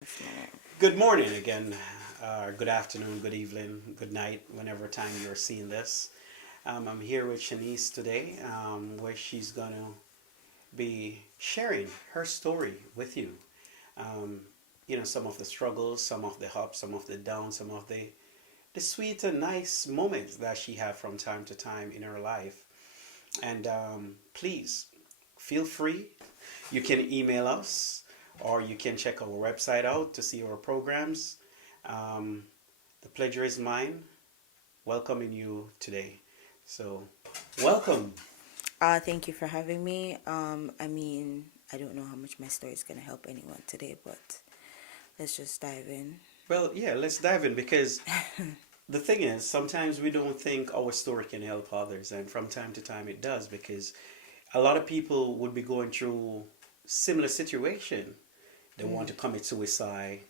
Yes, ma'am. Good morning again, good afternoon, good evening, good night, whenever time you're seeing this. I'm here with Shanice today, where she's gonna be sharing her story with you. Um, some of the struggles, some of the ups, some of the downs, some of the sweet and nice moments that she had from time to time in her life. And please feel free. You can email us or you can check our website out to see our programs. Um, the pleasure is mine welcoming you today. So, welcome. Thank you for having me. I don't know how much my story is gonna help anyone today, but let's just dive in. Well, yeah, let's dive in because the thing is, sometimes we don't think our story can help others, and from time to time it does because a lot of people would be going through similar situation. They want Mm, to commit suicide.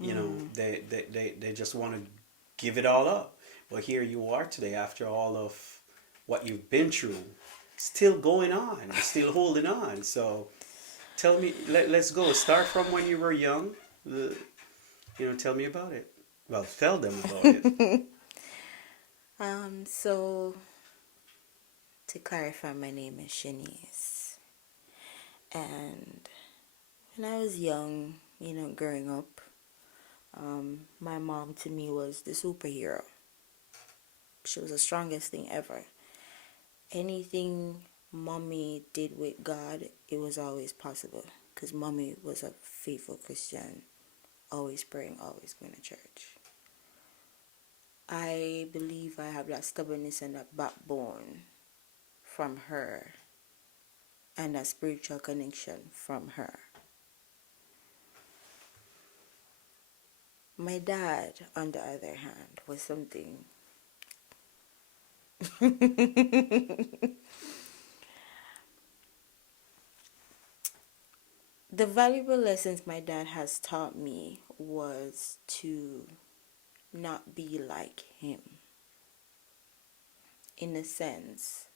mm, They just want to give it all up. But here you are today after all of what you've been through, still going on, still holding on. So tell me, let's go. Start from when you were young. The, tell me about it. Well, tell them about it. so to clarify, my name is Shanice, and when I was young, growing up, my mom to me was the superhero. She was the strongest thing ever. Anything mommy did with God, it was always possible because mommy was a faithful Christian, always praying, always going to church. I believe I have that stubbornness and that backbone from her and that spiritual connection from her. My dad, on the other hand, was something. The valuable lessons my dad has taught me was to not be like him. In a sense,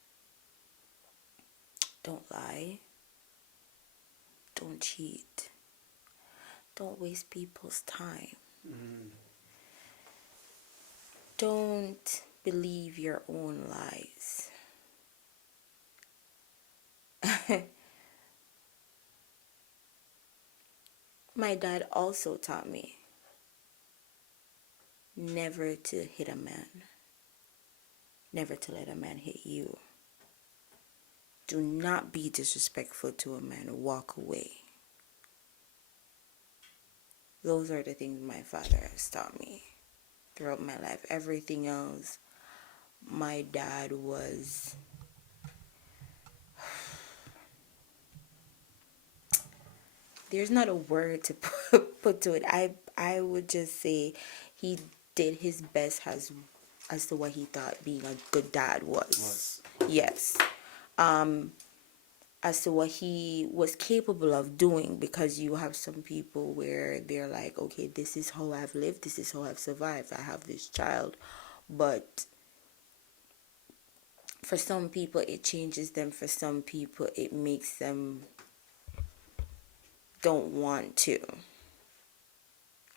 don't lie, don't cheat, don't waste people's time, Mm, don't believe your own lies. My dad also taught me never to hit a man, never to let a man hit you. Do not be disrespectful to a man, walk away. Those are the things my father has taught me throughout my life. Everything else, my dad was. There's not a word to put to it. I would just say he did his best as to what he thought being a good dad was. was. Yes. Um, as to what he was capable of doing, because you have some people where they're like, okay, this is how I've lived, this is how I've survived, I have this child. But for some people it changes them, for some people it makes them don't want to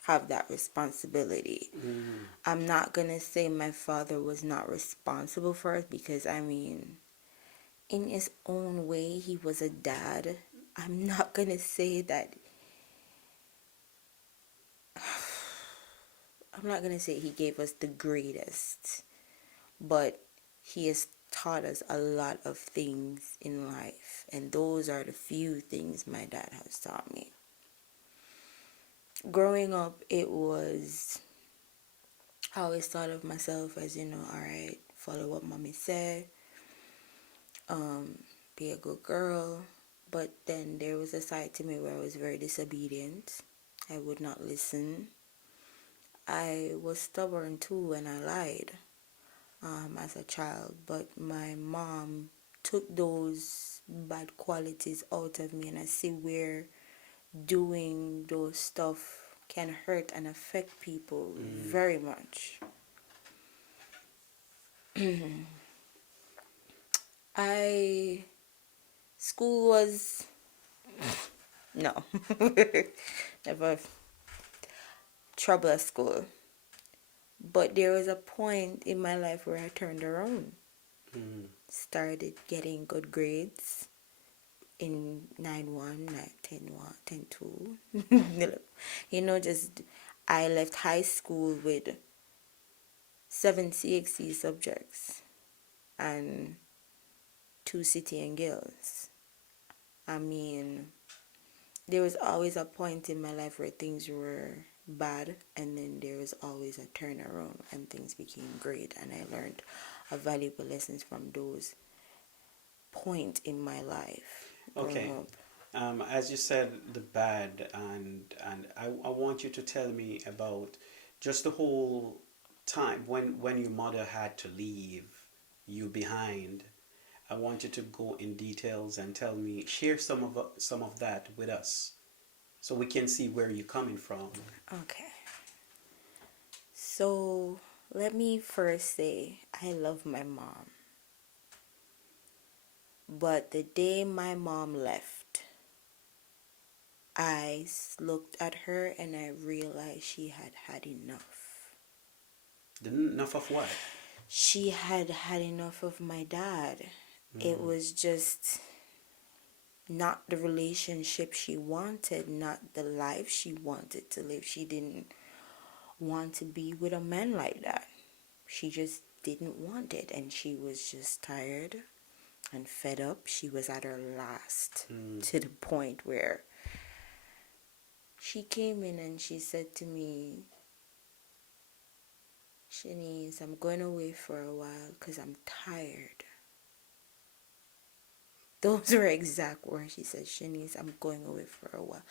have that responsibility. Mm, I'm not gonna say my father was not responsible for us, because in his own way he was a dad. I'm not gonna say that. I'm not gonna say he gave us the greatest, but he has taught us a lot of things in life, and those are the few things my dad has taught me. Growing up, it was, I always thought of myself as, all right, follow what mommy said, um, be a good girl. But then there was a side to me where I was very disobedient. I would not listen. I was stubborn too, and I lied as a child. But my mom took those bad qualities out of me, and I see where doing those stuff can hurt and affect people mm. very much. I School was no, never. trouble at school. But there was a point in my life where I turned around, Mm. started getting good grades in 9-1, 10-1, 10-2. Just I left high school with 7 CXC subjects and 2 City and Guilds. I mean, there was always a point in my life where things were bad, and then there was always a turnaround and things became great, and I learned a valuable lessons from those point in my life growing Okay. up. As you said, the bad, and I want you to tell me about just the whole time when your mother had to leave you behind. I want you to go in details and tell me, share some of that with us, so we can see where you're coming from. Okay, so let me first say I love my mom, but the day my mom left, looked at her and I realized she had had enough. Enough of what? She had had enough of my dad. It Mm. was just not the relationship she wanted, not the life she wanted to live. She didn't want to be with a man like that. She just didn't want it, and she was just tired and fed up. She was at her last, Mm. to the point where she came in and she said to me, Shanice, I'm going away for a while because I'm tired. Those were exact words. She said, Shanice, I'm going away for a while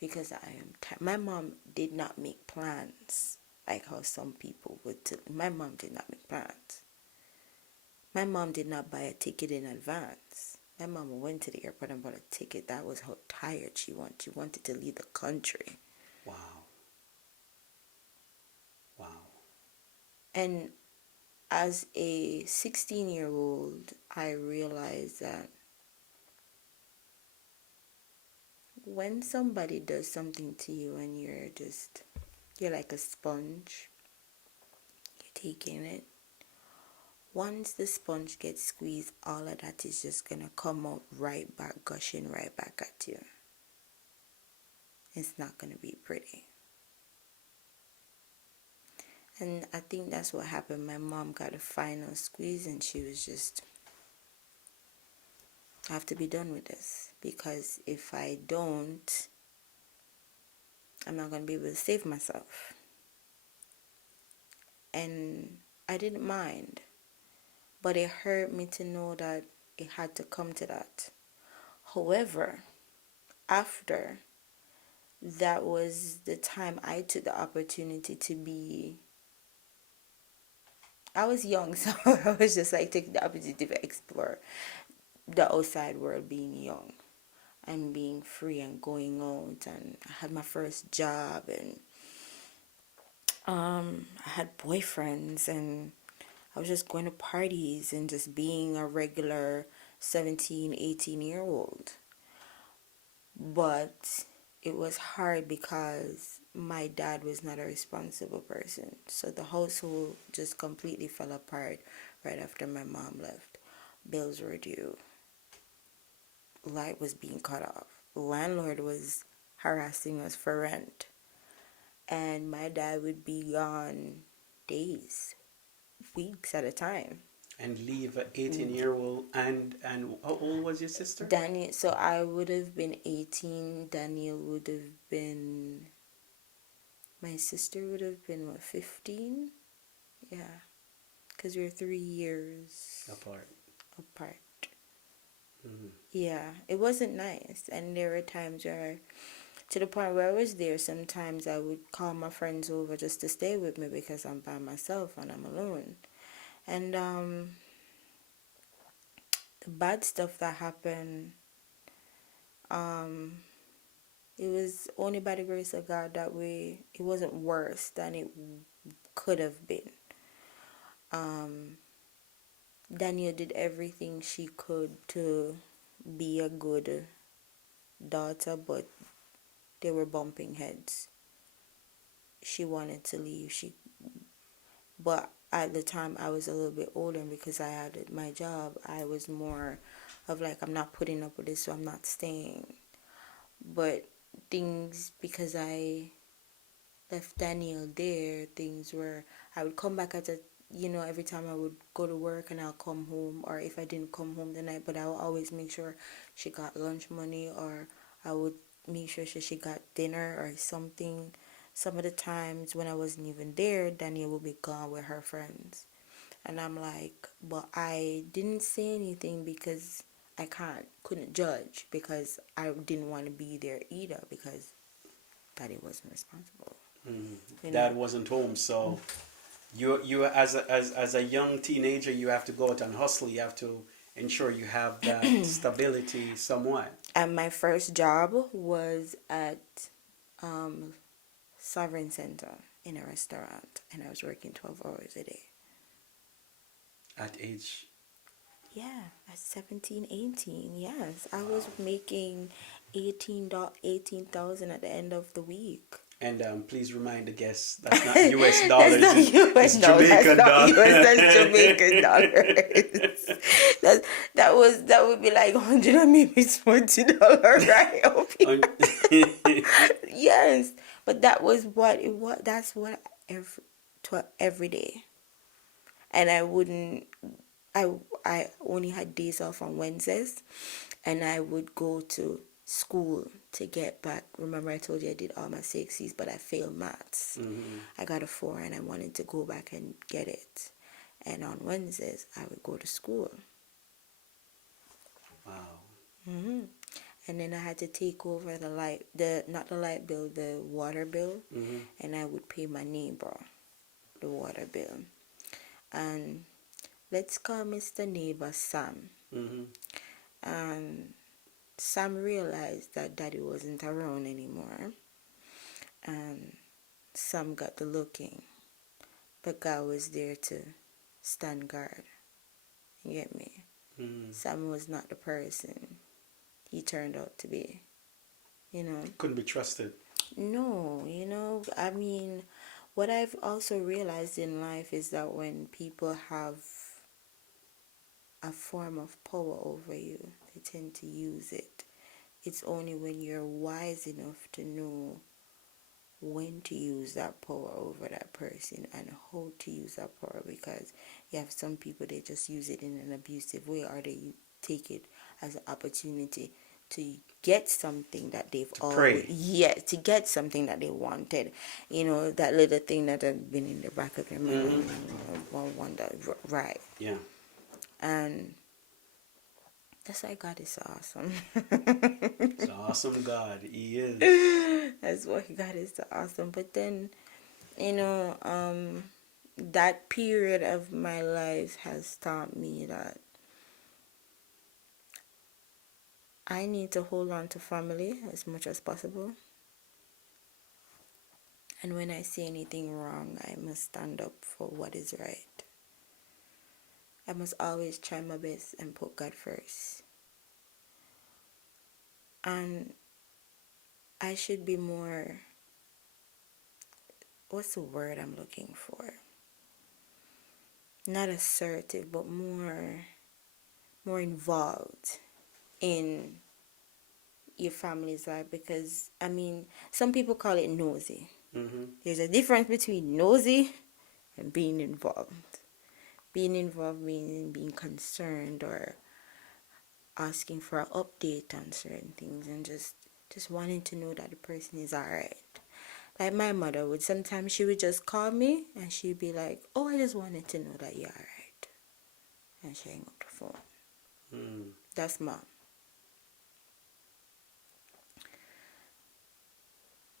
because I am tired. My mom did not make plans like how some people would. My mom did not make plans. My mom did not buy a ticket in advance. My mom went to the airport and bought a ticket. That was how tired she was. She wanted to leave the country. Wow. Wow. And as a 16-year-old, I realized that when somebody does something to you and you're like a sponge, you're taking it. Once the sponge gets squeezed, all of that is just gonna come out right back, gushing right back at you. It's not gonna be pretty. And I think that's what happened. My mom got a final squeeze and she was just, I have to be done with this. Because if I don't, I'm not going to be able to save myself. And I didn't mind. But it hurt me to know that it had to come to that. However, after, that was the time I took the opportunity to be, I was young, so I was just like taking the opportunity to explore the outside world, being young and being free and going out. And I had my first job, and I had boyfriends, and I was just going to parties and just being a regular 17, 18-year-old. But it was hard because my dad was not a responsible person. So the household just completely fell apart right after my mom left. Bills were due. Light was being cut off. Landlord was harassing us for rent. And my dad would be gone days, weeks at a time. And leave an 18-year-old, and how old was your sister? Daniel, so I would have been 18. Daniel would have been, my sister would have been, what, 15? Yeah, because we were 3 years Apart. apart. Mm. Yeah, it wasn't nice. And there were times where, to the point where I was there, sometimes I would call my friends over just to stay with me because I'm by myself and I'm alone. And the bad stuff that happened, um, it was only by the grace of God that it wasn't worse than it could have been. Um, Daniel did everything she could to be a good daughter, but they were bumping heads. she wanted to leave. But at the time I was a little bit older, and because I had my job, I was more of like, I'm not putting up with this, so I'm not staying. But things, because I left Daniel there, things were, I would come back at a, every time I would go to work and I'll come home, or if I didn't come home the night, but I would always make sure she got lunch money, or I would make sure she got dinner or something. Some of the times when I wasn't even there, Daniel would be gone with her friends. And I'm like, but I didn't say anything because couldn't judge, because I didn't want to be there either, because Daddy wasn't responsible. Mm. You know, Dad wasn't home, so you as a young teenager, you have to go out and hustle. You have to ensure you have that stability somewhat. and my first job was at um, Sovereign Center in a restaurant, and I was working 12 hours a day. At age, Yeah, at 17, 18. Yes, I was wow. making 18,000 at the end of the week. And please remind the guests that's not U.S. That's dollars. not US. It's No, that's Jamaican not US. dollars. That's Jamaican dollars. That would be like 100 and maybe $20, right? Un- Yes, but that was what it was. That's what every day, and I wouldn't. I only had days off on Wednesdays, and I would go to school to get back. Remember, I told you I did all my 6Cs, but I failed maths. Mhm. I got a 4, and I wanted to go back and get it. And on Wednesdays, I would go to school. Wow. And then I had to take over not the light bill, the water bill, Mhm. and I would pay my neighbor the water bill. And let's call Mr. Neighbor Sam. Mhm. And Sam realized that Daddy wasn't around anymore, and Sam got the looking, but God was there to stand guard. You get me? Mhm. Sam was not the person he turned out to be. You know? Couldn't be trusted. No, I mean, what I've also realized in life is that when people have a form of power over you, they tend to use it. It's only when you're wise enough to know when to use that power over that person and how to use that power, because you have some people, they just use it in an abusive way, or they take it as an opportunity to get something that they've To always, pray. yeah, to get something that they wanted, that little thing that has been in the back of your mind. Mhm. Wonder, right? Yeah. And that's why God is so awesome. It's an awesome God. He is. That's why God is so awesome. But then, you know, that period of my life has taught me that I need to hold on to family as much as possible. And when I see anything wrong, I must stand up for what is right. I must always try my best and put God first. And I should be more, what's the word I'm looking for? Not assertive, but more involved in your family's life, because I mean, some people call it nosy. Mhm. There's a difference between nosy and being involved. Being involved meaning being concerned or asking for an update on certain things, and just wanting to know that the person is alright. Like my mother would sometimes, she would just call me and she'd be like, "Oh, I just wanted to know that you're alright," and she hang up the phone. Mm. That's mom.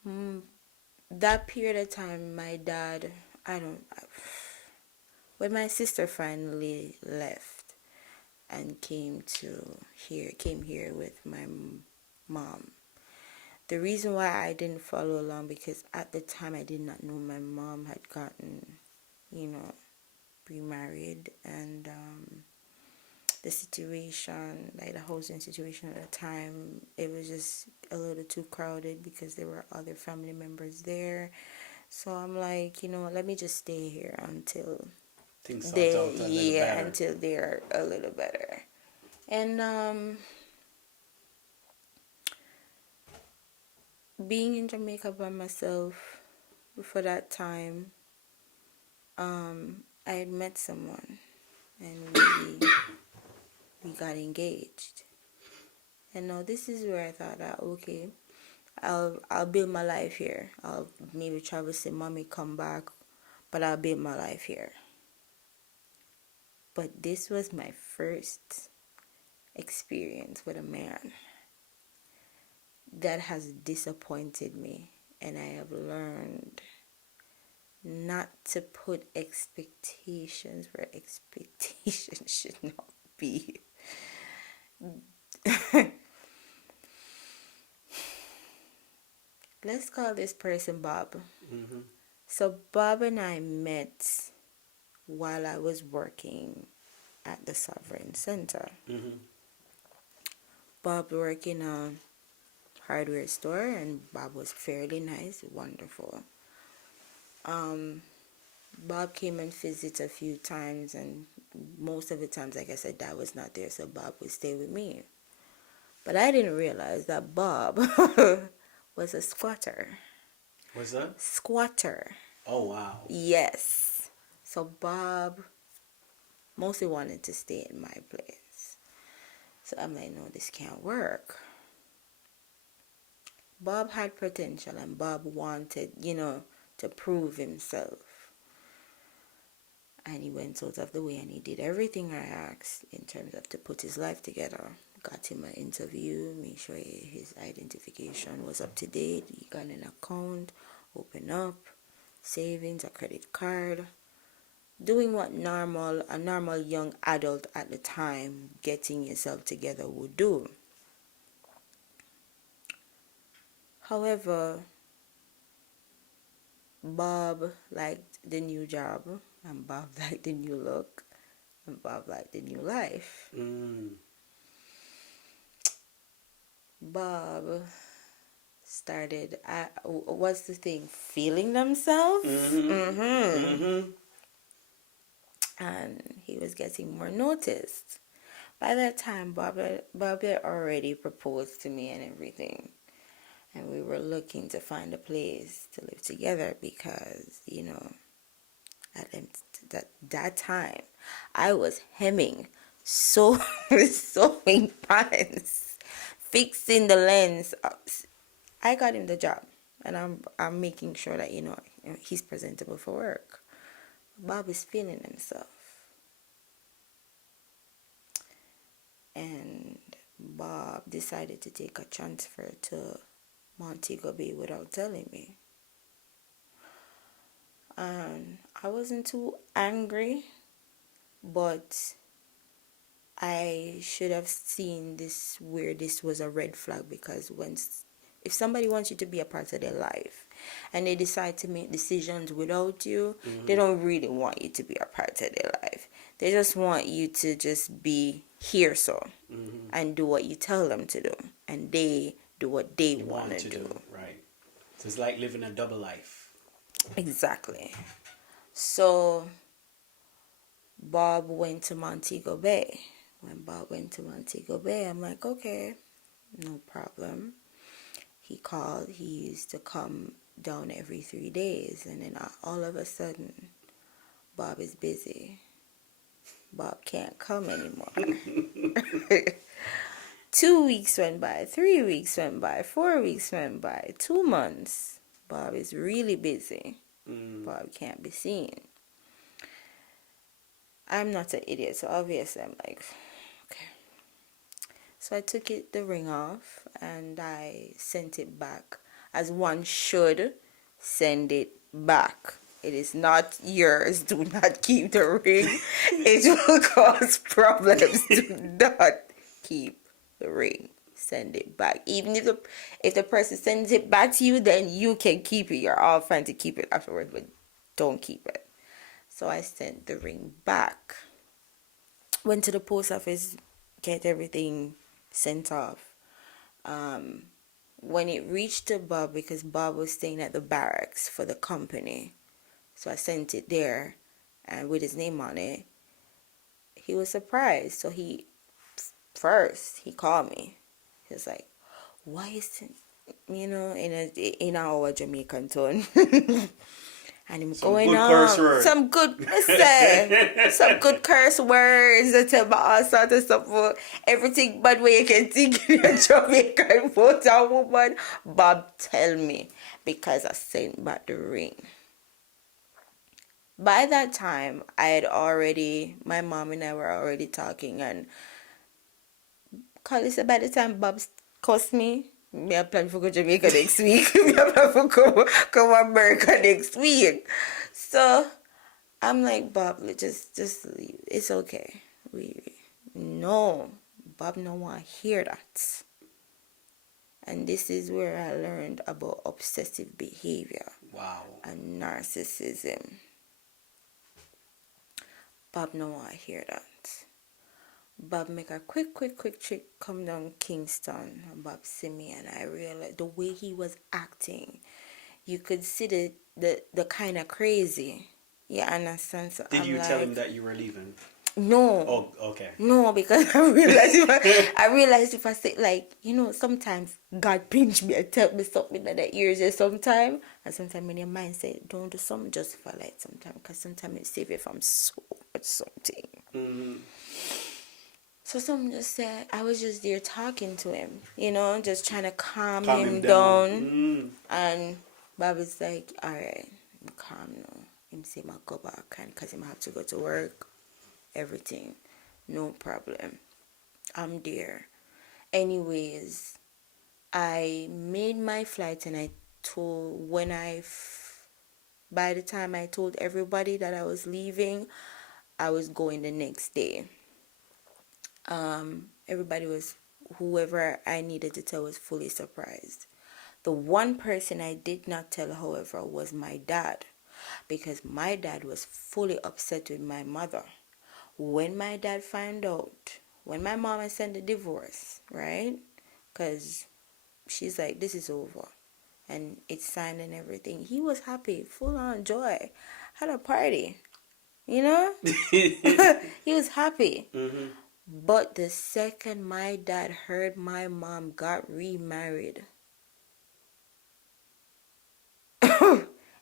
Mm, that period of time, my dad, I don't. When my sister finally left and came here with my mom. The reason why I didn't follow along, because at the time I did not know my mom had gotten, you know, remarried, and the situation, like the housing situation at the time, it was just a little too crowded because there were other family members there. So I'm like, let me just stay here until Things sort out a little better. until they're a little better. And being in Jamaica by myself for that time, I had met someone and we got engaged. And now this is where I thought that okay, I'll build my life here. I'll maybe travel, see mommy, come back, but I'll build my life here. But this was my first experience with a man that has disappointed me, and I have learned not to put expectations where expectations should not be. Let's call this person Bob. Mm-hmm. So Bob and I met while I was working at the Sovereign Center. Mm-hmm. Bob worked in a hardware store, and Bob was fairly nice, wonderful. Bob came and visited a few times, and most of the times, like I said, Dad was not there, so Bob would stay with me. But I didn't realize that Bob was a squatter. What's that? Squatter. Oh, wow. Yes. So Bob mostly wanted to stay in my place. So I'm like, no, this can't work. Bob had potential and Bob wanted, to prove himself. And he went out of the way and he did everything I asked in terms of to put his life together. Got him an interview, made sure his identification was up to date. He got an account, opened up, savings, a credit card. Doing what a normal young adult at the time, getting yourself together would do. However, Bob liked the new job, and Bob liked the new look, and Bob liked the new life. Mm. Bob started, what's the thing, feeling themselves? Mm-hmm. And he was getting more noticed. By that time, Bob had already proposed to me and everything. And we were looking to find a place to live together because, at that time, I was hemming, sewing pants, fixing the lens. I got him the job, and I'm making sure that he's presentable for work. Bob is feeling himself, and Bob decided to take a transfer to Montego Bay without telling me. And I wasn't too angry, but I should have seen this where this was a red flag, because if somebody wants you to be a part of their life and they decide to make decisions without you, they don't really want you to be a part of their life. They just want you to just be here and do what you tell them to do, and they do what they want to do. Right. So it's like living a double life. Exactly. So Bob went to Montego Bay. When Bob went to Montego Bay, I'm like, okay, no problem. He called. He used to come down every 3 days, and then all of a sudden, Bob is busy. Bob can't come anymore. 2 weeks went by, 3 weeks went by, 4 weeks went by, 2 months. Bob is really busy. Bob can't be seen. I'm not an idiot, so obviously I'm like, okay. So I took the ring off and I sent it back, as one should send it back. It is not yours. Do not keep the ring. It will cause problems. Do not keep the ring. Send it back. Even if the person sends it back to you, then you can keep it. You're all fine to keep it afterwards, but don't keep it. So I sent the ring back. Went to the post office, get everything sent off. when it reached to Bob, because Bob was staying at the barracks for the company, so I sent it there, and with his name on it, he was surprised. So he called me. He was like, "Why is it?" In our Jamaican tone. And him Some going good curse on word. some good some good curse words that about all sorts of stuff for everything bad way you can think in a Jamaican photo a woman. Bob tell me because I sent back the ring. By that time my mom and I were already talking, and Carly said by the time Bob cussed me, me a plan for go Jamaica next week. Me a plan for come America next week. So I'm like, Bob, just leave. It's okay. No, Bob no want to hear that. And this is where I learned about obsessive behavior. Wow. And narcissism. Bob no want to hear that. Bob make a quick trip come down Kingston, and Bob see me, and I realized the way he was acting, you could see the kind of crazy. You understand? So Did I'm you tell him like, that you were leaving? no. Oh, okay. No, because I realized if I say, like, sometimes God pinch me and tell me something in the ears or sometime, and sometimes in your mind say don't do something just for like sometimes, because sometimes it's safe if I'm so much something. Mm-hmm. So something just said, I was just there talking to him, just trying to calm Calm him him down. down. Mm. And Bob was like, alright, I'm calm now. Him say I go back, and because him have to go to work, everything, no problem. I'm there. Anyways, I made my flight, and by the time I told everybody that I was leaving, I was going the next day. Whoever I needed to tell was fully surprised. The one person I did not tell, however, was my dad, because my dad was fully upset with my mother. When my dad found out, when my mom had sent the divorce, right? Because she's like, this is over. And it's signed and everything. He was happy, full on joy. Had a party, you know? He was happy. Mm-hmm. But the second my dad heard my mom got remarried,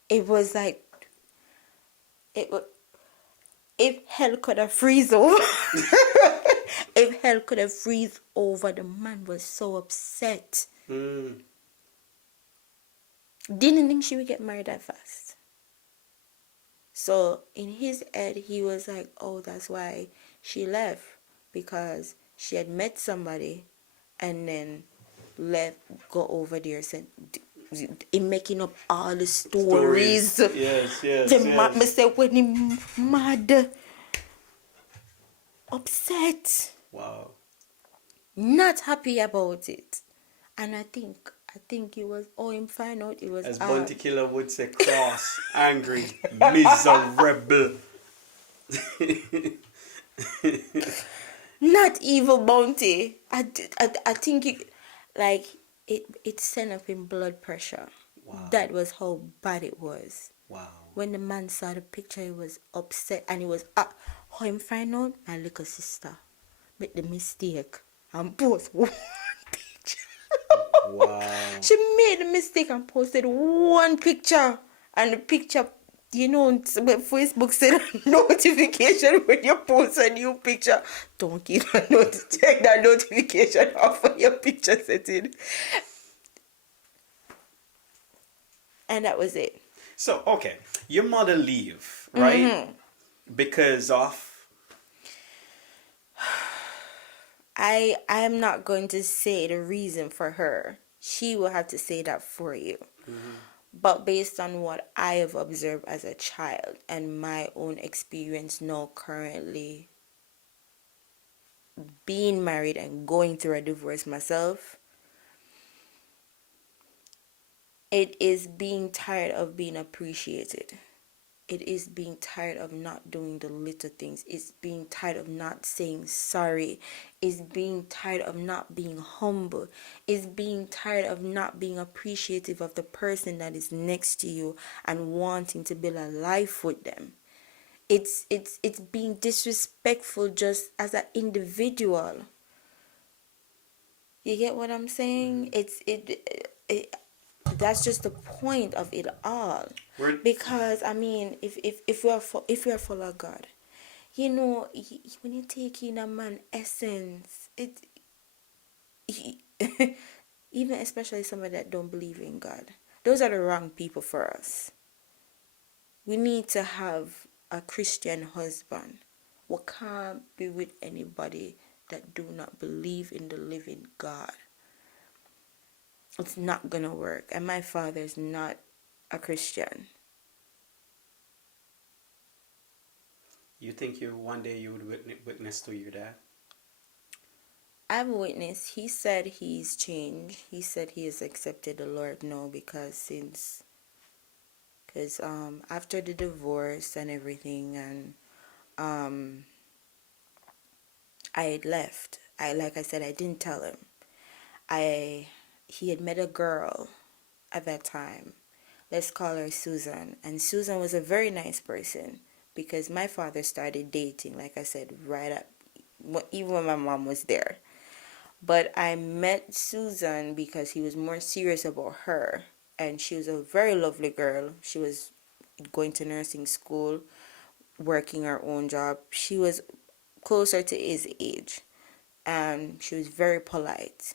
it was like, it was, if hell could have freeze over. If hell could have freeze over, the man was so upset. Mm. Didn't think she would get married that fast. So in his head, he was like, oh, that's why she left, because she had met somebody and then left, go over there, in making up all the stories. Yes, yes, Me yes. say when he mad, upset, Wow. not happy about it. And I think it was, him find out it was As Bounty Killer would say, cross, angry, miserable. not evil Bounty. I think it sent up in blood pressure. Wow. That was how bad it was. Wow. When the man saw the picture, he was upset, and he was how him find out my little sister made the mistake and post one picture. Wow. She made the mistake and posted one picture, and the picture, Facebook said notification when you post a new picture. Don't take that notification off of your picture setting. And that was it. So, okay, your mother leave, right? Mm-hmm. Because of... I'm not going to say the reason for her. She will have to say that for you. Mm-hmm. But based on what I have observed as a child and my own experience now currently being married and going through a divorce myself, it is being tired of being appreciated. It is being tired of not doing the little things. It's being tired of not saying sorry. It's being tired of not being humble. It's being tired of not being appreciative of the person that is next to you and wanting to build a life with them. It's being disrespectful just as an individual. You get what I'm saying? It that's just the point of it all. We're, Because I mean, if we are full of God, you know, when you take in a man essence, he, even especially somebody that don't believe in God, those are the wrong people for us. We need to have a Christian husband. We can't be with anybody that do not believe in the living God. It's not gonna work. And my father's not a Christian. you think you one day you would witness to your dad? I've witnessed. He said he's changed. He said he has accepted the Lord now because after the divorce and everything, and um I had left. Like I said, I didn't tell him. I He had met a girl at that time. Let's call her Susan. And Susan was a very nice person because my father started dating, like I said, right up, even when my mom was there. But I met Susan because he was more serious about her. And she was a very lovely girl. She was going to nursing school, working her own job. She was closer to his age. And she was very polite.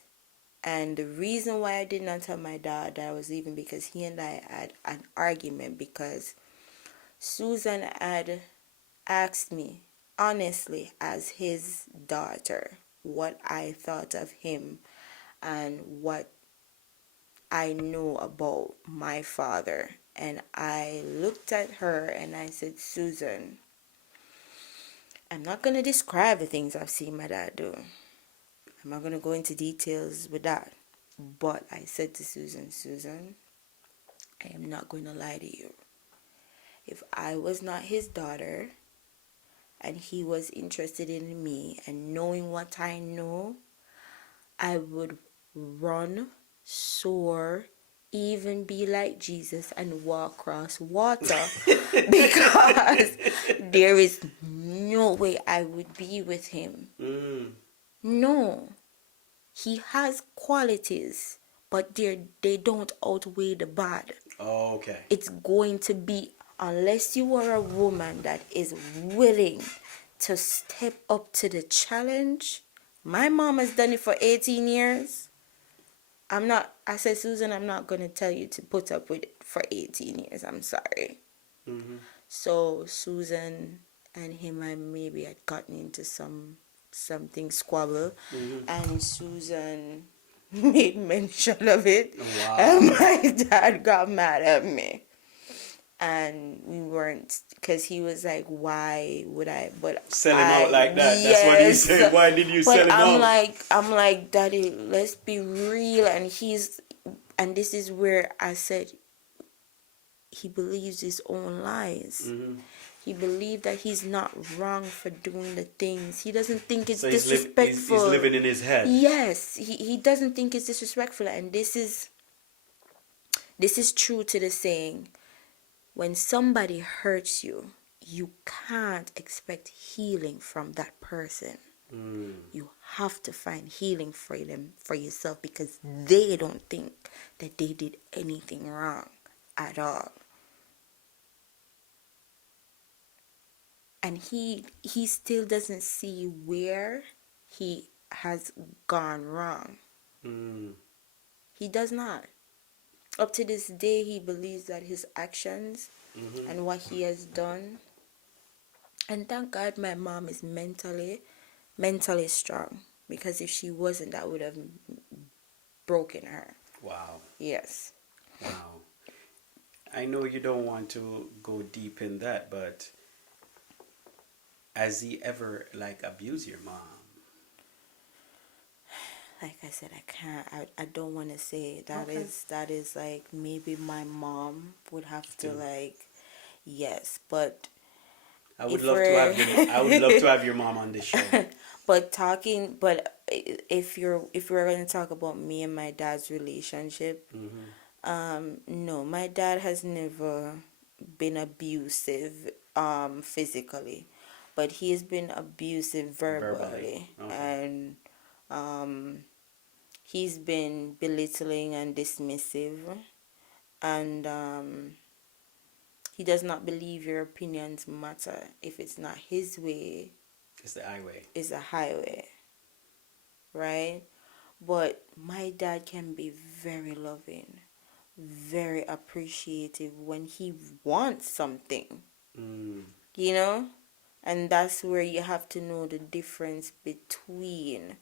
And the reason why I did not tell my dad that was even because he and I had an argument because Susan had asked me, honestly, as his daughter, what I thought of him and what I know about my father. And I looked at her and I said, Susan, I'm not going to describe the things I've seen my dad do. I'm not going to go into details with that. But I said to Susan, Susan, I am not going to lie to you. If I was not his daughter and he was interested in me and knowing what I know, I would run, soar, even be like Jesus and walk across water because there is no way I would be with him. Mm. No. He has qualities, but they don't outweigh the bad. Oh, okay. It's going to be, unless you are a woman that is willing to step up to the challenge. My mom has done it for 18 years. I said, Susan, I'm not going to tell you to put up with it for 18 years. I'm sorry. Mm-hmm. So Susan and him, I maybe had gotten into something squabble, Mm-hmm. and Susan made mention of it, Wow. and my dad got mad at me. And we weren't, because he was like, why would I? But Sell him out I, like that. That's what he yes. said. Why did you sell But him out? I'm like, Daddy, let's be real. And this is where I said, he believes his own lies. Mm-hmm. He believed that he's not wrong for doing the things. He doesn't think it's So disrespectful. he's living in his head. Yes, he doesn't think it's disrespectful. And this is true to the saying, when somebody hurts you, you can't expect healing from that person. Mm. You have to find healing for them, for yourself, because they don't think that they did anything wrong at all. And he still doesn't see where he has gone wrong. Mm. He does not. Up to this day, he believes that his actions Mm-hmm. and what he has done. And thank God my mom is mentally strong, because if she wasn't, that would have broken her. Wow. Yes. Wow. I know you don't want to go deep in that, but has he ever like abused your mom? Like I said, I can't. I don't want to say that. Okay. That is like, maybe my mom would have to, Okay. like, yes, but I would if love to we're have I would love to have your mom on this show. if we're going to talk about me and my dad's relationship, Hmm. no, my dad has never been abusive physically, but he has been abusive Verbally. verbally, Okay. and um he's been belittling and dismissive, and he does not believe your opinions matter. If it's not his way, It's the highway. it's a highway, right? But my dad can be very loving, very appreciative when he wants something, Mm. you know? And that's where you have to know the difference between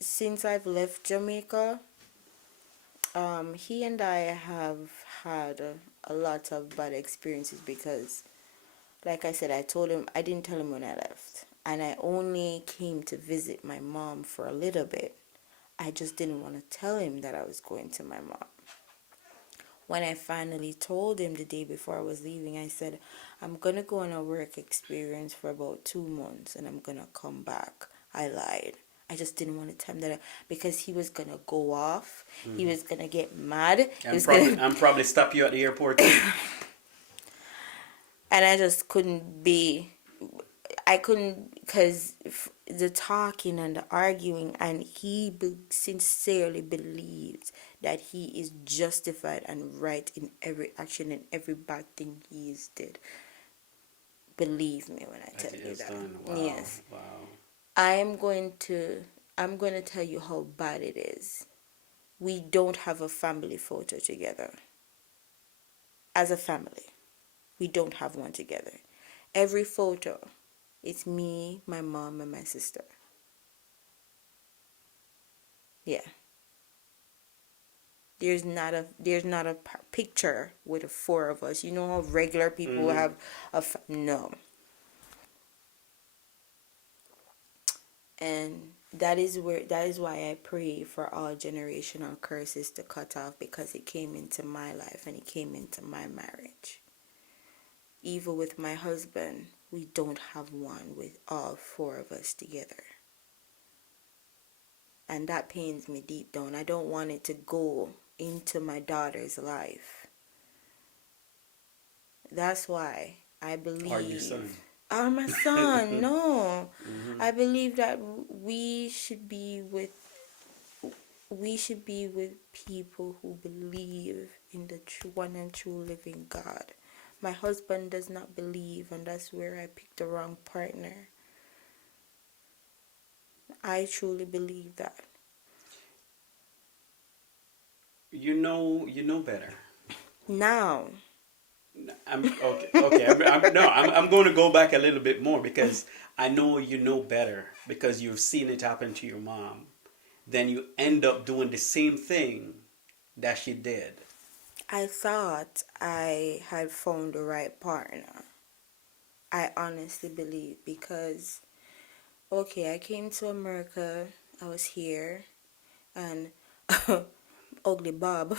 since I've left Jamaica, he and I have had a lot of bad experiences because, like I said, I didn't tell him when I left. And I only came to visit my mom for a little bit. I just didn't want to tell him that I was going to my mom. When I finally told him the day before I was leaving, I said, I'm going to go on a work experience for about 2 months and I'm going to come back. I lied. I just didn't want to tell him that because he was going to go off. He Hmm. was going to get mad. He And was going to. probably stop you at the airport too. And I just couldn't be. I couldn't because the talking and the arguing, and he sincerely believes that he is justified and right in every action and every bad thing he has did. Believe me when I That tell you is that. done. Wow. Yes, Wow. I am going to. I'm going to tell you how bad it is. We don't have a family photo together. As a family, we don't have one together. Every photo, it's me, my mom, and my sister. Yeah. There's not a picture with the four of us. You know how regular people Hmm. have no. And that is why I pray for all generational curses to cut off, because it came into my life and it came into my marriage. Even with my husband, we don't have one with all four of us together. And that pains me deep down. I don't want it to go into my daughter's life. That's why I Or your believe. son. Oh, my son, no. Hmm. I believe that we should be with people who believe in the true one and true living God. My husband does not believe, and that's where I picked the wrong partner. I truly believe that. You know better. Now, I'm okay. Okay. No, I'm going to go back a little bit more because I know you know better because you've seen it happen to your mom. Then you end up doing the same thing that she did. I thought I had found the right partner. I honestly believe because, okay, I came to America, I was here, and Ugly Bob,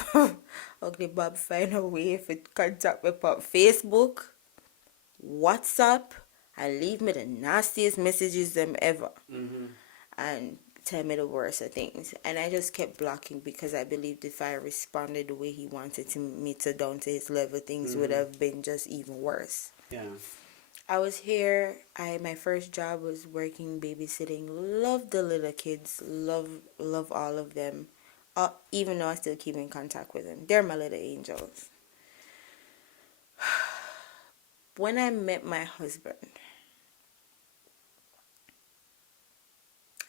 Ugly Bob find a way to contact me on Facebook, WhatsApp, and leave me the nastiest messages them ever, Hmm. and tell me the worst of things. And I just kept blocking because I believed if I responded the way he wanted me to down to his level, things would Hmm. have been just even worse. Yeah. I was here. My first job was working babysitting. Love the little kids. Love all of them. Even though I still keep in contact with them, they're my little angels. When I met my husband,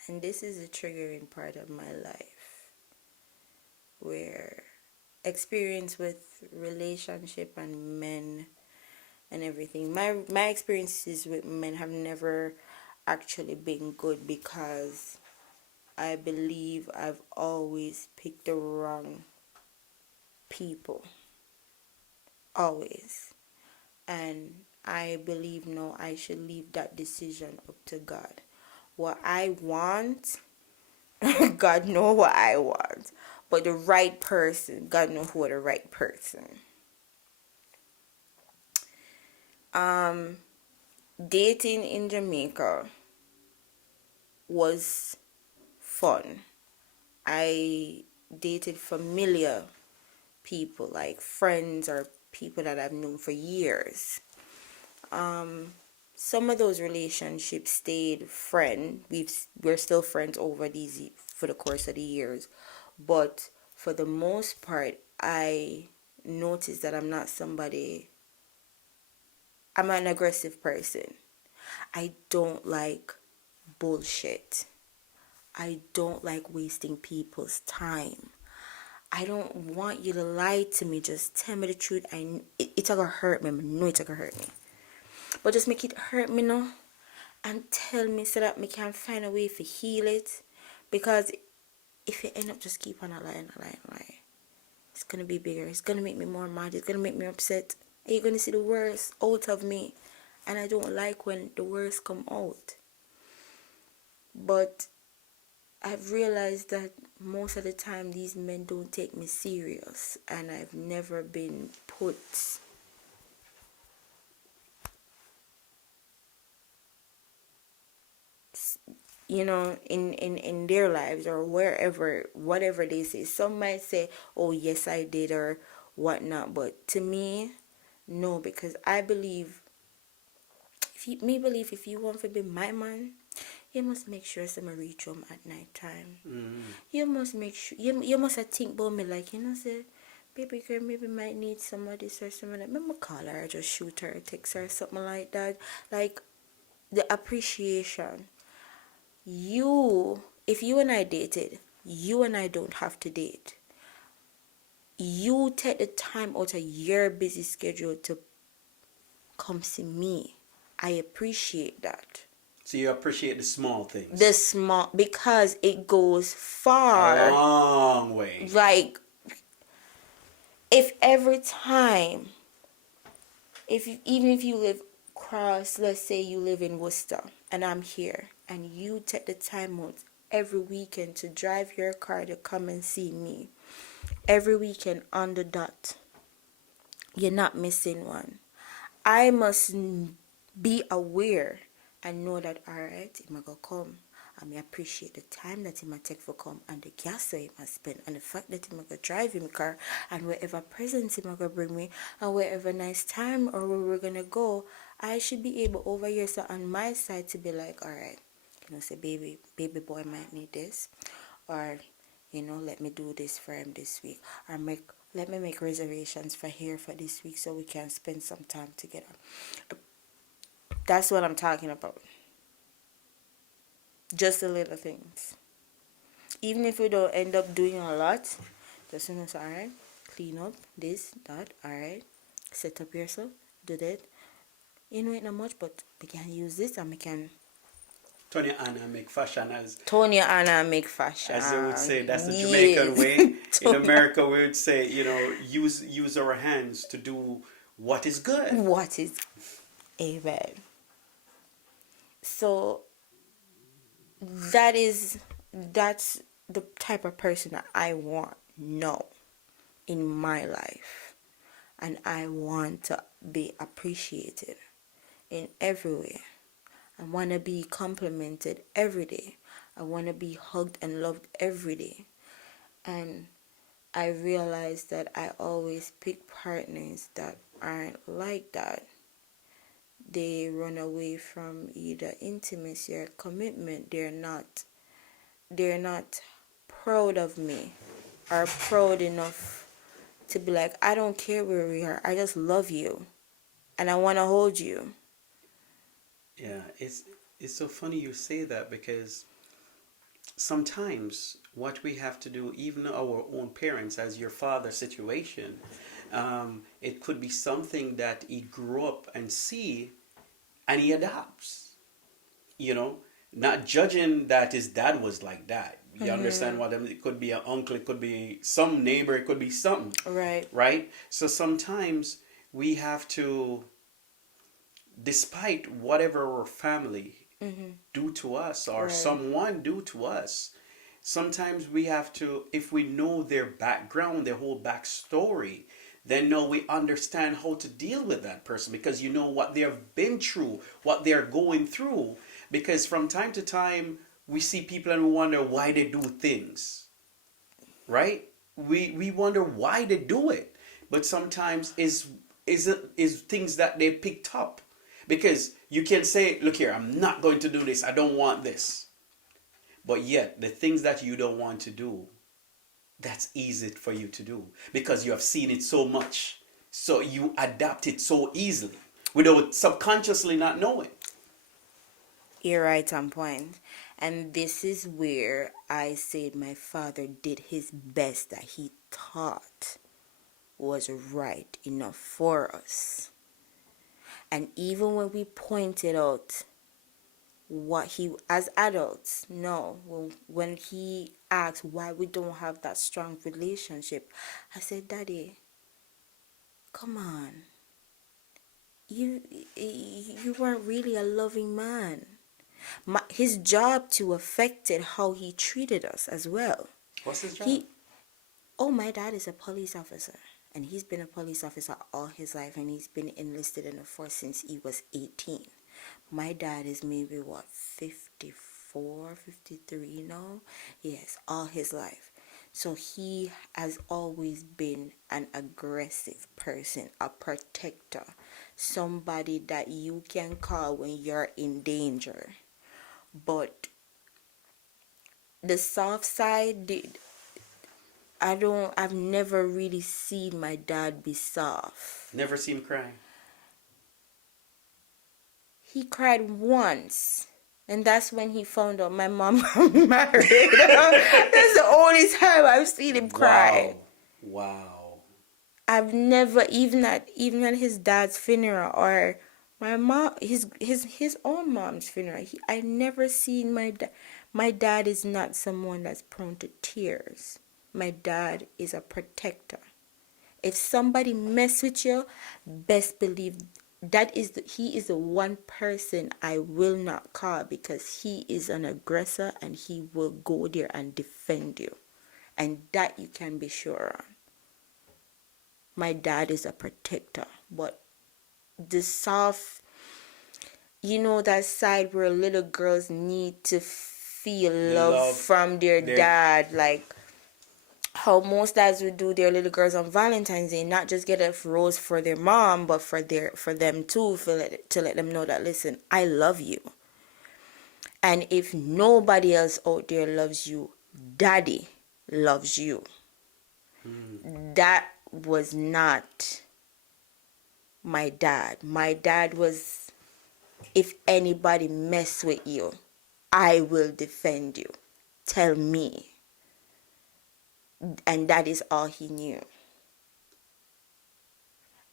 and this is a triggering part of my life, where experience with relationship and men and everything. My experiences with men have never actually been good because I believe I've always picked the wrong people. Always. And I believe no, I should leave that decision up to God. What I want, God know what I want. But the right person, God know who the right person. Dating in Jamaica was fun. I dated familiar people, like friends or people that I've known for years. Some of those relationships stayed we're still friends over for the course of the years, but for the most part, I noticed that I'm an aggressive person. I don't like bullshit. I don't like wasting people's time. I don't want you to lie to me. Just tell me the truth. It's gonna hurt me. I know it's gonna hurt me. But just make it hurt me now and tell me so that me can find a way to heal it. Because if you end up just keep on a lie, it's gonna be bigger. It's gonna make me more mad. It's gonna make me upset. And you're gonna see the worst out of me. And I don't like when the worst come out. But I've realized that most of the time these men don't take me serious, and I've never been put in their lives or wherever, whatever they say. Some might say, oh yes I did or whatnot, but to me, no, because I believe if you want to be my man, you must make sure someone reach home at night time. You must make sure you must think about me, like, say, baby girl maybe might need some of this or some of that. Maybe call her or just shoot her a text or something like that. Like, the appreciation. If you and I dated, you and I don't have to date. You take the time out of your busy schedule to come see me. I appreciate that. So you appreciate the small things. The small, because it goes A far. long way. Like, if every time, even if you live across, let's say you live in Worcester and I'm here, and you take the time out every weekend to drive your car to come and see me, every weekend on the dot, you're not missing one. I must be aware and know that, alright, he might go come. I may appreciate the time that he might take for come, and the gas that he might spend, and the fact that he might go drive him car, and wherever presents he might go bring me, and wherever nice time or where we're gonna go. I should be able over here, so on my side, to be like, alright, say baby boy might need this, or let me do this for him this week, or let me make reservations for here for this week so we can spend some time together. That's what I'm talking about. Just the little things. Even if we don't end up doing a lot, just say, alright, clean up this, that, alright, set up yourself, do that. It's not much, but we can use this and we can Turn your hand and make fashion, turn your hand and make fashion. as they would say. That's the Yes. Jamaican way. In America, we would say, use our hands to do what is good. What is amen. So that's the type of person that I want now in my life, and I want to be appreciated in every way. I want to be complimented every day. I want to be hugged and loved every day. And I realize that I always pick partners that aren't like that. They run away from either intimacy or commitment. They're not proud of me, or proud enough to be like, I don't care where we are, I just love you and I want to hold you. Yeah, it's so funny you say that, because sometimes what we have to do, even our own parents, as your father situation, it could be something that he grew up and see, and he adopts. Not judging that his dad was like that. You understand what I mean? It could be an uncle, it could be some neighbor, it could be something. Right. Right? So sometimes we have to, despite whatever our family do to us, or Right. someone do to us, sometimes we have to, if we know their background, their whole backstory, then now we understand how to deal with that person because you know what they've been through, what they're going through. Because from time to time, we see people and we wonder why they do things, right? We wonder why they do it, but sometimes is things that they picked up. Because you can say, look here, I'm not going to do this, I don't want this, but yet the things that you don't want to do, that's easy for you to do because you have seen it so much, so you adapt it so easily without subconsciously not knowing. You're right on point. And this is where I said my father did his best that he thought was right enough for us. And even when we pointed out what he, as adults, no, when he asked why we don't have that strong relationship, I said, Daddy, come on. You weren't really a loving man. His job too affected how he treated us as well. What's his job? He, my dad is a police officer, and he's been a police officer all his life, and he's been enlisted in the force since he was 18. My dad is maybe what, 54, 53 now? Yes, all his life. So he has always been an aggressive person, a protector, somebody that you can call when you're in danger. But the soft side, I've never really seen my dad be soft. Never see him cry. He cried once, and that's when he found out my mom got married. That's the only time I've seen him cry. Wow. I've never, even at his dad's funeral or my mom, his own mom's funeral, I never seen my dad. My dad is not someone that's prone to tears. My dad is a protector. If somebody mess with you, best believe he is the one person I will not call, because he is an aggressor and he will go there and defend you. And that you can be sure on. My dad is a protector, but the soft, that side where little girls need to feel love from their dad, like how most dads would do their little girls on Valentine's Day, not just get a rose for their mom, but for them too, to let them know that, listen, I love you. And if nobody else out there loves you, daddy loves you. That was not my dad. My dad was, if anybody mess with you, I will defend you. Tell me. And that is all he knew.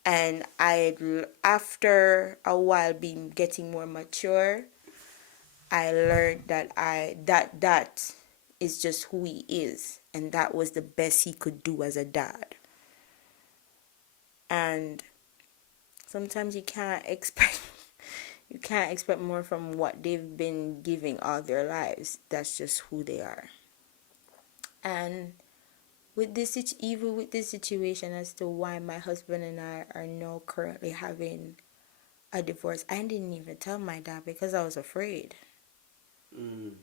And after a while being getting more mature, I learned that is just who he is, and that was the best he could do as a dad. And sometimes you can't expect more from what they've been giving all their lives. That's just who they are. And with this situation as to why my husband and I are now currently having a divorce, I didn't even tell my dad because I was afraid.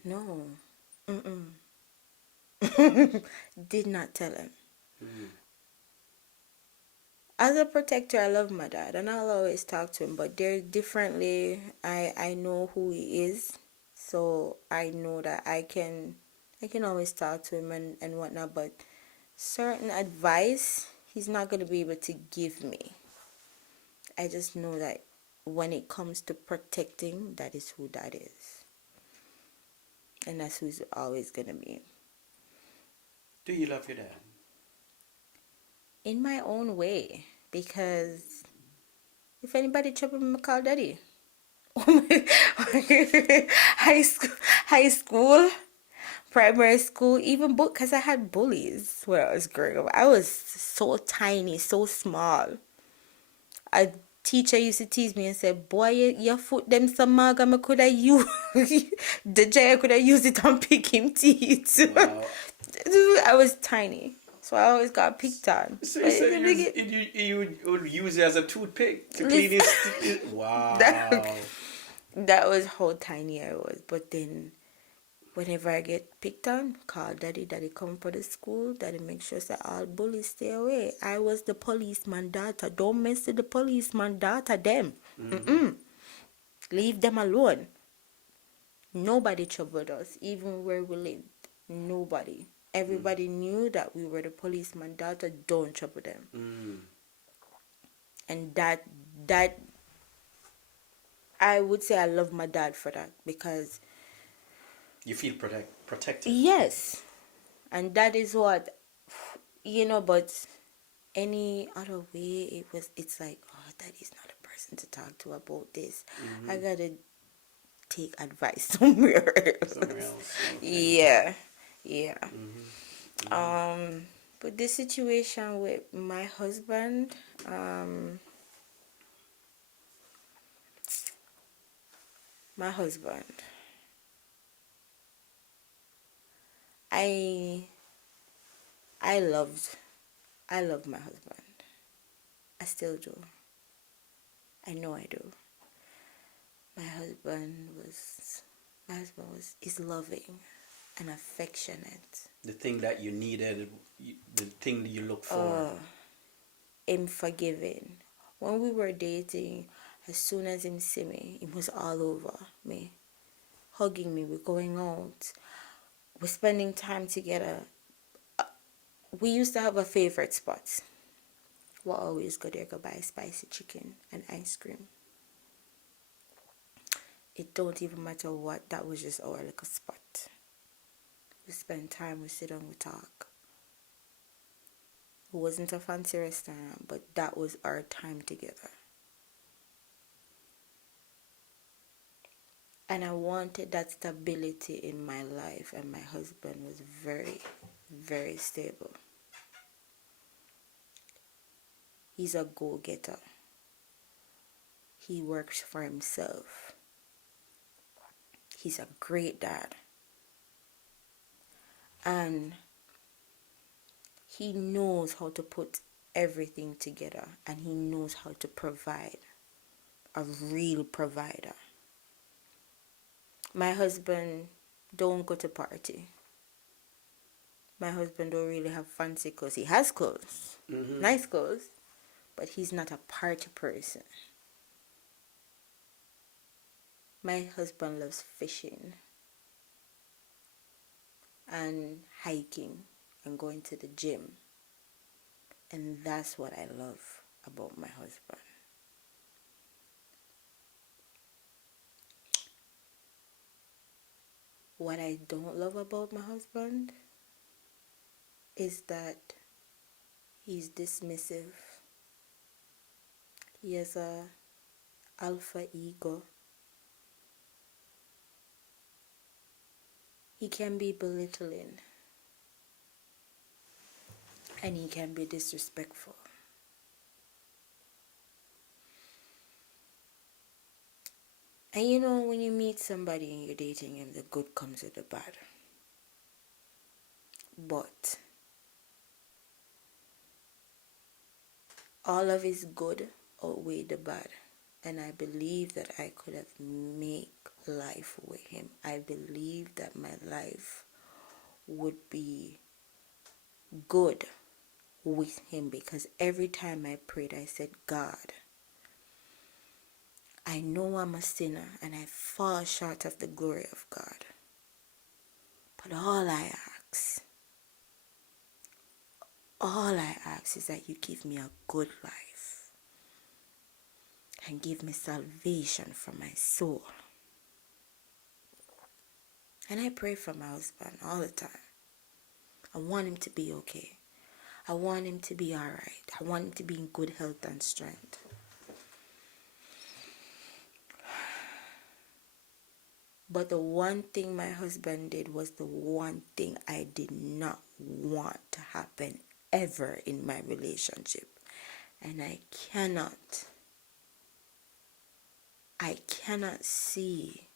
No. Did not tell him. As a protector, I love my dad and I'll always talk to him, but they're differently. I know who he is, so I know that I can always talk to him and whatnot, but certain advice he's not going to be able to give me. I just know that when it comes to protecting, that is who that is. And that's who he's always going to be. Do you love your dad? In my own way, because if anybody trouble me, I call daddy. High school, primary school, even because I had bullies when I was growing up. I was so tiny, so small. A teacher used to tease me and say, boy, your foot them some magam could have used the jay could have used it on picking teeth. Wow. I was tiny. So I always got picked on. So But you in said the you would use it as a toothpick to clean listen, his that, wow. that was how tiny I was. But then whenever I get picked on, call daddy. Daddy come for the school. Daddy make sure that all bullies stay away. I was the policeman daughter. Don't mess with the policeman daughter. Them. Mm-hmm. Mm-mm. Leave them alone. Nobody troubled us, even where we lived. Nobody. Everybody knew that we were the policeman daughter. Don't trouble them. Mm. And that I would say I love my dad for that, because You feel protected. yes, and that is what, but any other way it's like, oh, daddy's not a person to talk to about this. I Mm-hmm. gotta take advice somewhere Somewhere else. else. Okay. Yeah, yeah. Mm-hmm. Mm-hmm. But this situation with my husband, my husband, I I loved I love my husband. I still do. I know I do. My husband was is loving and affectionate. The thing that you needed, the thing that you look for. Uh, him forgiving. When we were dating, as soon as him see me, it was all over me. Hugging me, we're going out, we're spending time together. We used to have a favorite spot. We'll always go there, go buy spicy chicken and ice cream. It don't even matter what, that was just our little spot. We spend time, we sit down, we talk. It wasn't a fancy restaurant, but that was our time together. And I wanted that stability in my life, and my husband was very, very stable. He's a go-getter. He works for himself. He's a great dad. And he knows how to put everything together, and he knows how to provide. A real provider. My husband don't go to party. My husband don't really have fancy clothes. He has clothes, Mm-hmm. nice clothes, but he's not a party person. My husband loves fishing and hiking and going to the gym. And that's what I love about my husband. What I don't love about my husband is that he's dismissive. He has a alpha ego. He can be belittling, and he can be disrespectful. And when you meet somebody and you're dating him, the good comes with the bad. But all of his good outweigh the bad. And I believe that I could have made life with him. I believe that my life would be good with him, because every time I prayed, I said, God, I know I'm a sinner and I fall short of the glory of God. But all I ask is that you give me a good life and give me salvation for my soul. And I pray for my husband all the time. I want him to be okay. I want him to be alright. I want him to be in good health and strength. But the one thing my husband did was the one thing I did not want to happen ever in my relationship. And I cannot see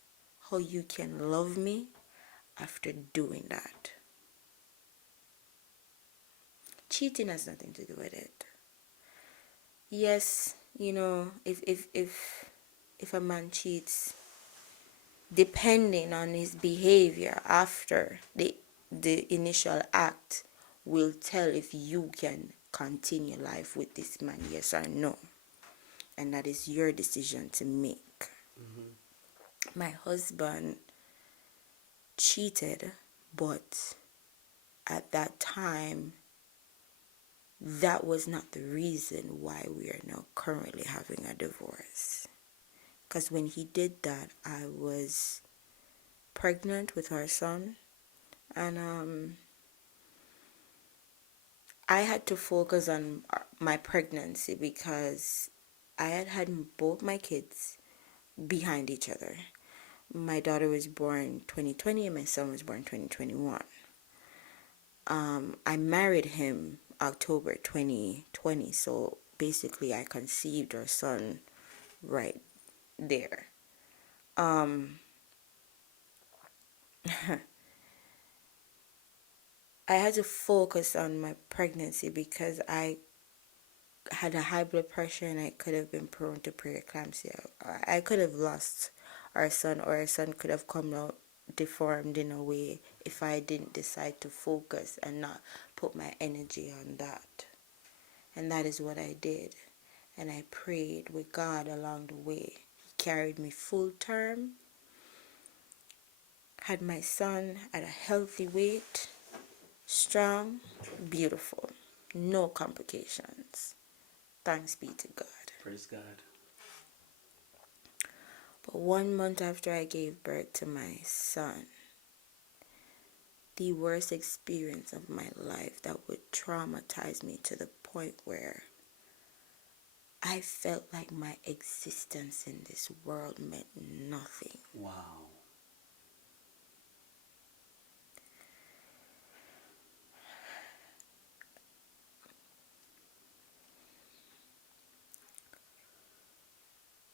how you can love me after doing that. Cheating has nothing to do with it. Yes, if a man cheats, depending on his behavior after the initial act, will tell if you can continue life with this man, yes or no. And that is your decision to make. Mm-hmm. My husband cheated, but at that time, that was not the reason why we are now currently having a divorce. Because when he did that, I was pregnant with our son, and I had to focus on my pregnancy because I had both my kids behind each other. My daughter was born 2020 and my son was born 2021. I married him October 2020, so basically I conceived our son right there. I had to focus on my pregnancy because I had a high blood pressure and I could have been prone to preeclampsia. I could have lost our son, or our son could have come out deformed in a way if I didn't decide to focus and not put my energy on that. And that is what I did. And I prayed with God along the way. He carried me full term, had my son at a healthy weight, strong, beautiful, no complications. Thanks be to God. Praise God. But 1 month after I gave birth to my son, the worst experience of my life that would traumatize me to the point where I felt like my existence in this world meant nothing. Wow.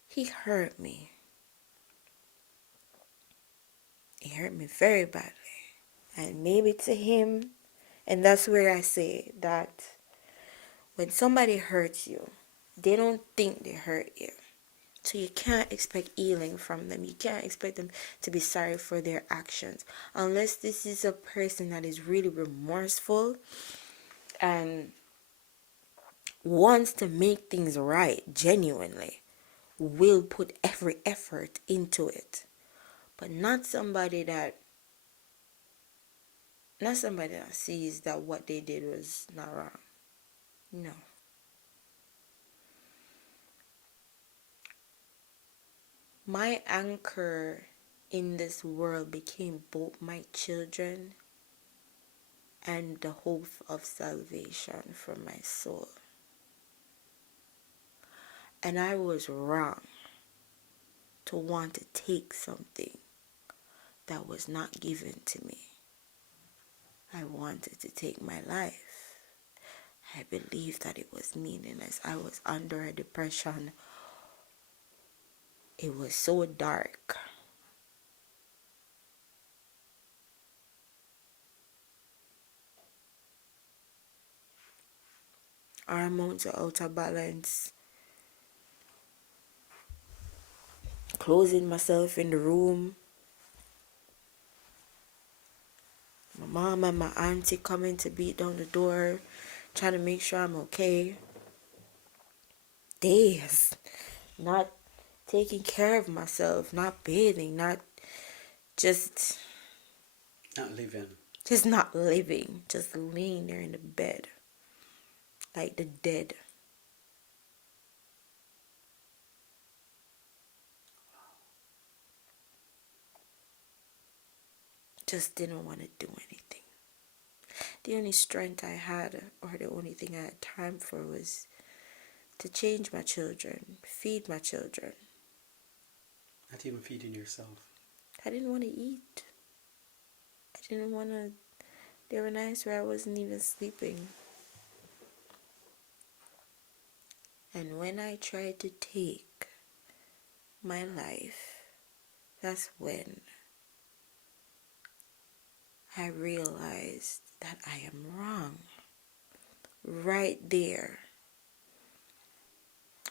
He hurt me. He hurt me very badly. And maybe to him, and that's where I say that when somebody hurts you, they don't think they hurt you. So you can't expect healing from them. You can't expect them to be sorry for their actions. Unless this is a person that is really remorseful and wants to make things right genuinely, will put every effort into it. But not somebody that sees that what they did was not wrong. No. My anchor in this world became both my children and the hope of salvation for my soul. And I was wrong to want to take something that was not given to me. I wanted to take my life. I believed that it was meaningless. I was under a depression. It was so dark. Hormones are out of balance. Closing myself in the room. My mom and my auntie coming to beat down the door, trying to make sure I'm okay. Days. Not taking care of myself, not bathing, not just Not living. just not living, just laying there in the bed like the dead. Just didn't want to do anything. The only strength I had, or the only thing I had time for, was to change my children, feed my children. Not even feeding yourself. I didn't want to eat. I didn't want to. There were nights where I wasn't even sleeping. And when I tried to take my life, that's when I realized that I am wrong. right there,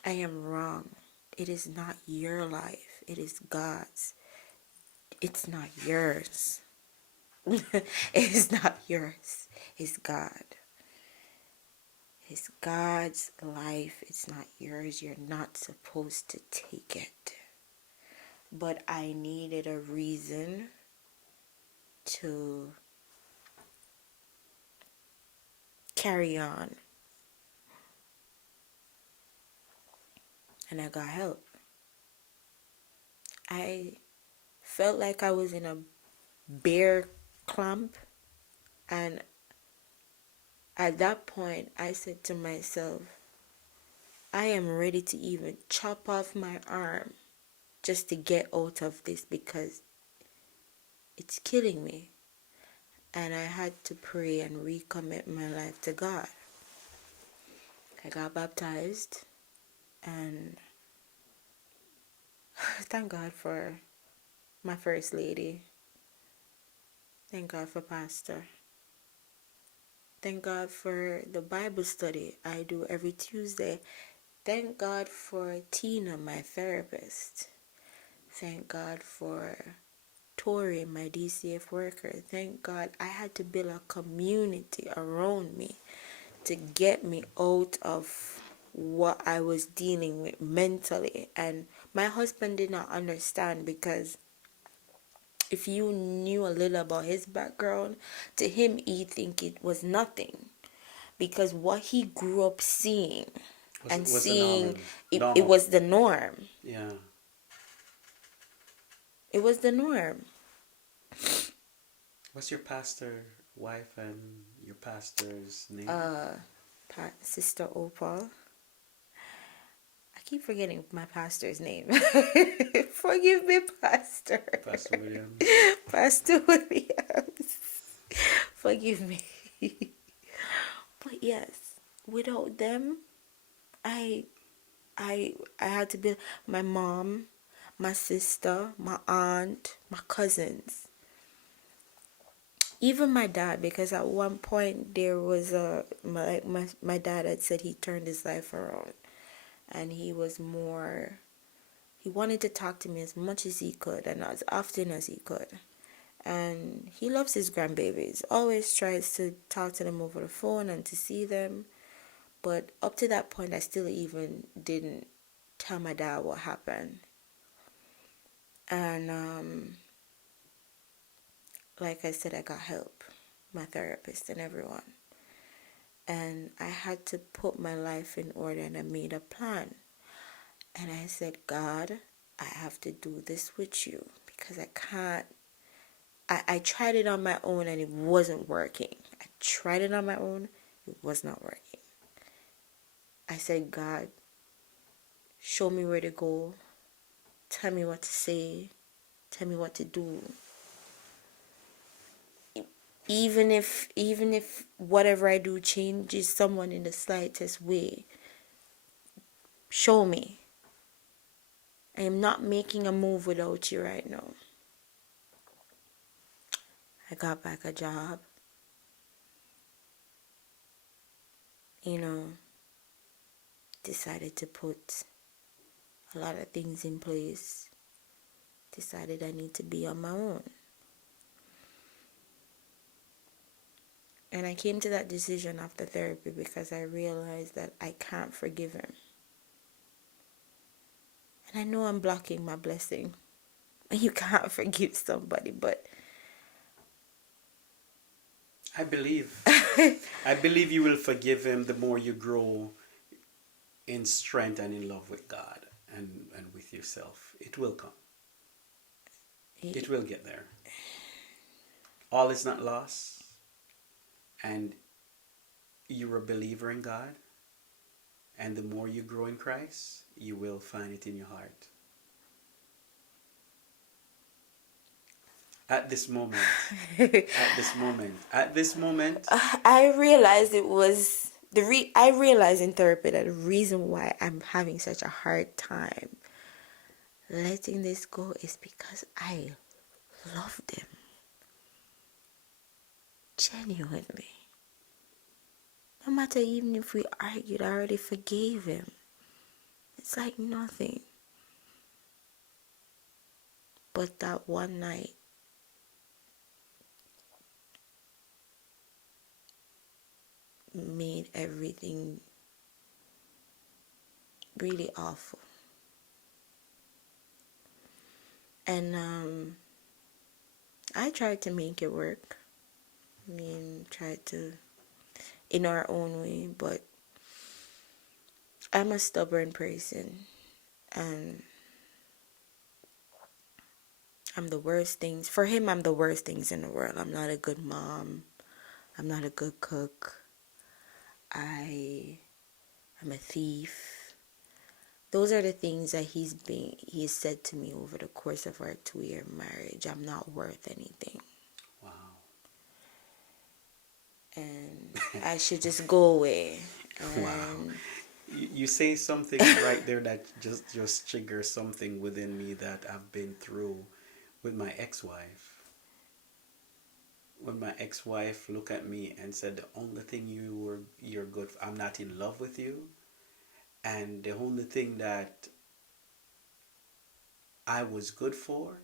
I am wrong. It is not your life. It is God's. It's not yours. It is not yours. It's God. It's God's life. It's not yours. You're not supposed to take it. But I needed a reason to carry on. And I got help. I felt like I was in a bear clump. And at that point, I said to myself, I am ready to even chop off my arm just to get out of this because it's killing me. And I had to pray and recommit my life to God. I got baptized and thank God for my first lady. Thank God for pastor. Thank God for the Bible study I do every Tuesday. Thank God for Tina, my therapist. Thank God for Tori, my DCF worker. Thank God I had to build a community around me to get me out of what I was dealing with mentally. And my husband did not understand because if you knew a little about his background, to him he think it was nothing. Because what he grew up seeing and Was the normal? seeing, it Normal. was the norm. Yeah. It was the norm. What's your pastor wife and your pastor's name? Sister Opal. I keep forgetting my pastor's name. Forgive me, Pastor. Pastor Williams. Pastor Williams. Forgive me. But yes, without them, I I had to be my mom, my sister, my aunt, my cousins, even my dad. Because at one point there was my dad had said he turned his life around, and he was more. He wanted to talk to me as much as he could and as often as he could. And he loves his grandbabies. Always tries to talk to them over the phone and to see them. But up to that point, I still even didn't tell my dad what happened. And like I said, I got help, my therapist and everyone. And I had to put my life in order, and I made a plan. And I said, God, I have to do this with you because I can't. I tried it on my own and it wasn't working. I tried it on my own, it was not working. I said, God, show me where to go. Tell me what to say. Tell me what to do. Even if whatever I do changes someone in the slightest way, show me. I am not making a move without you right now. I got back a job. Decided to put a lot of things in place. Decided I need to be on my own. And I came to that decision after therapy because I realized that I can't forgive him. And I know I'm blocking my blessing. You can't forgive somebody, but I believe. I believe you will forgive him the more you grow in strength and in love with God and with yourself. It will come. It will get there. All is not lost. And you're a believer in God. And the more you grow in Christ, you will find it in your heart. At this moment, at this moment, I realized it was I realized in therapy that the reason why I'm having such a hard time letting this go is because I loved him genuinely. No matter even if we argued, I already forgave him. It's like nothing. But that one night, made everything really awful. And I tried to make it work. I mean, tried to in our own way, but I'm a stubborn person, and I'm the worst things for him. I'm the worst things in the world. I'm not a good mom. I'm not a good cook. I'm a thief. Those are the things that he's said to me over the course of our 2-year marriage. I'm not worth anything. Wow. And I should just go away. Wow. You say something right there that just triggers something within me that I've been through with my ex-wife. When my ex-wife looked at me and said, "The only thing you're good for, I'm not in love with you, and the only thing that I was good for."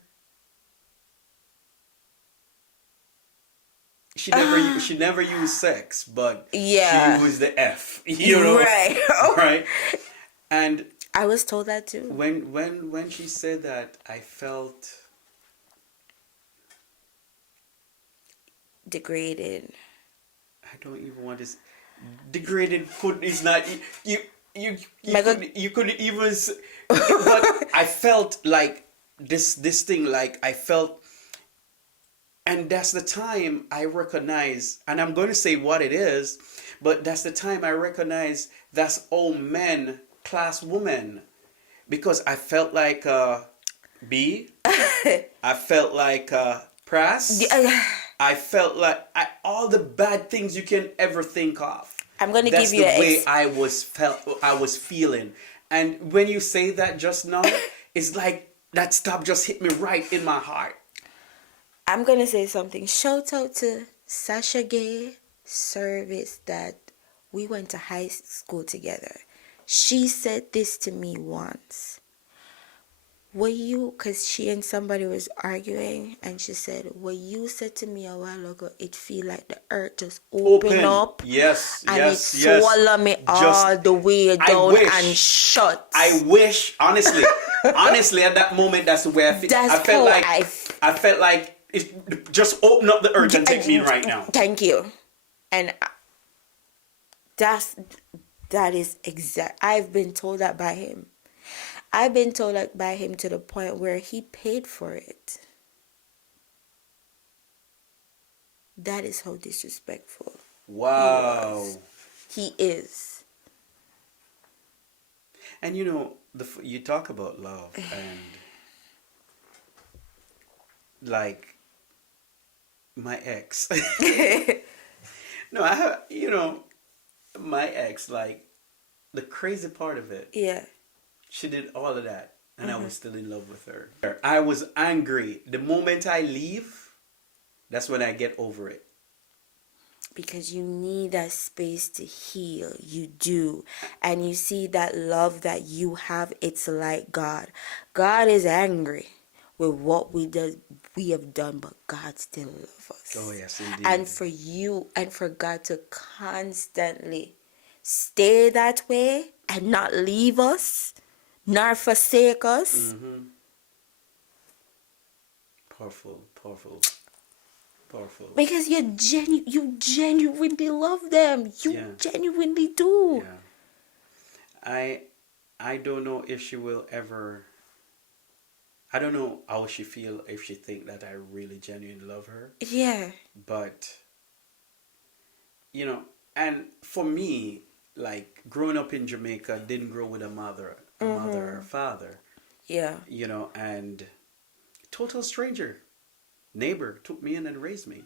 She never used sex, but Yeah. she used the F, you know, Right. right? And I was told that too. when she said that, I felt Degraded. I don't even want this degraded. Could is not you couldn't even. But I felt like this thing. Like I felt, and that's the time I recognize, and I'm going to say what it is, but that's the time I recognize that's all men class woman, because I felt like B. I felt like Press. I felt like all the bad things you can ever think of. I'm gonna That's give you the way I was feeling. And when you say that just now, it's like that stop just hit me right in my heart. I'm gonna say something. Shout out to Sasha Gay Service that we went to high school together. She said this to me once. Because she and somebody was arguing, and she said, what you said to me a while ago, it feel like the earth just open up. Yes, and yes, it yes. swallow me all the way down and shut. I wish, honestly, at that moment, that's the way I feel. That's I felt like it just open up the earth and take me in right now. Thank you. And that is exact. I've been told that by him. I've been told that by him to the point where he paid for it. That is how disrespectful. Wow. He is. And you know, you talk about love and like my ex. No, I have, my ex, like the crazy part of it. Yeah. She did all of that, and I was still in love with her. I was angry. The moment I leave, that's when I get over it. Because you need that space to heal. You do. And you see that love that you have, it's like God. God is angry with what we have done, but God still loves us. Oh, yes, indeed. And for you and for God to constantly stay that way and not leave us, nor forsake us. Mm-hmm. Powerful. Because you genuinely love them. You genuinely do. Yeah. I don't know if she will ever. I don't know how she feel if she think that I really genuinely love her. Yeah. But and for me, like growing up in Jamaica, didn't grow with a mother or father. Yeah. And total stranger, neighbor took me in and raised me.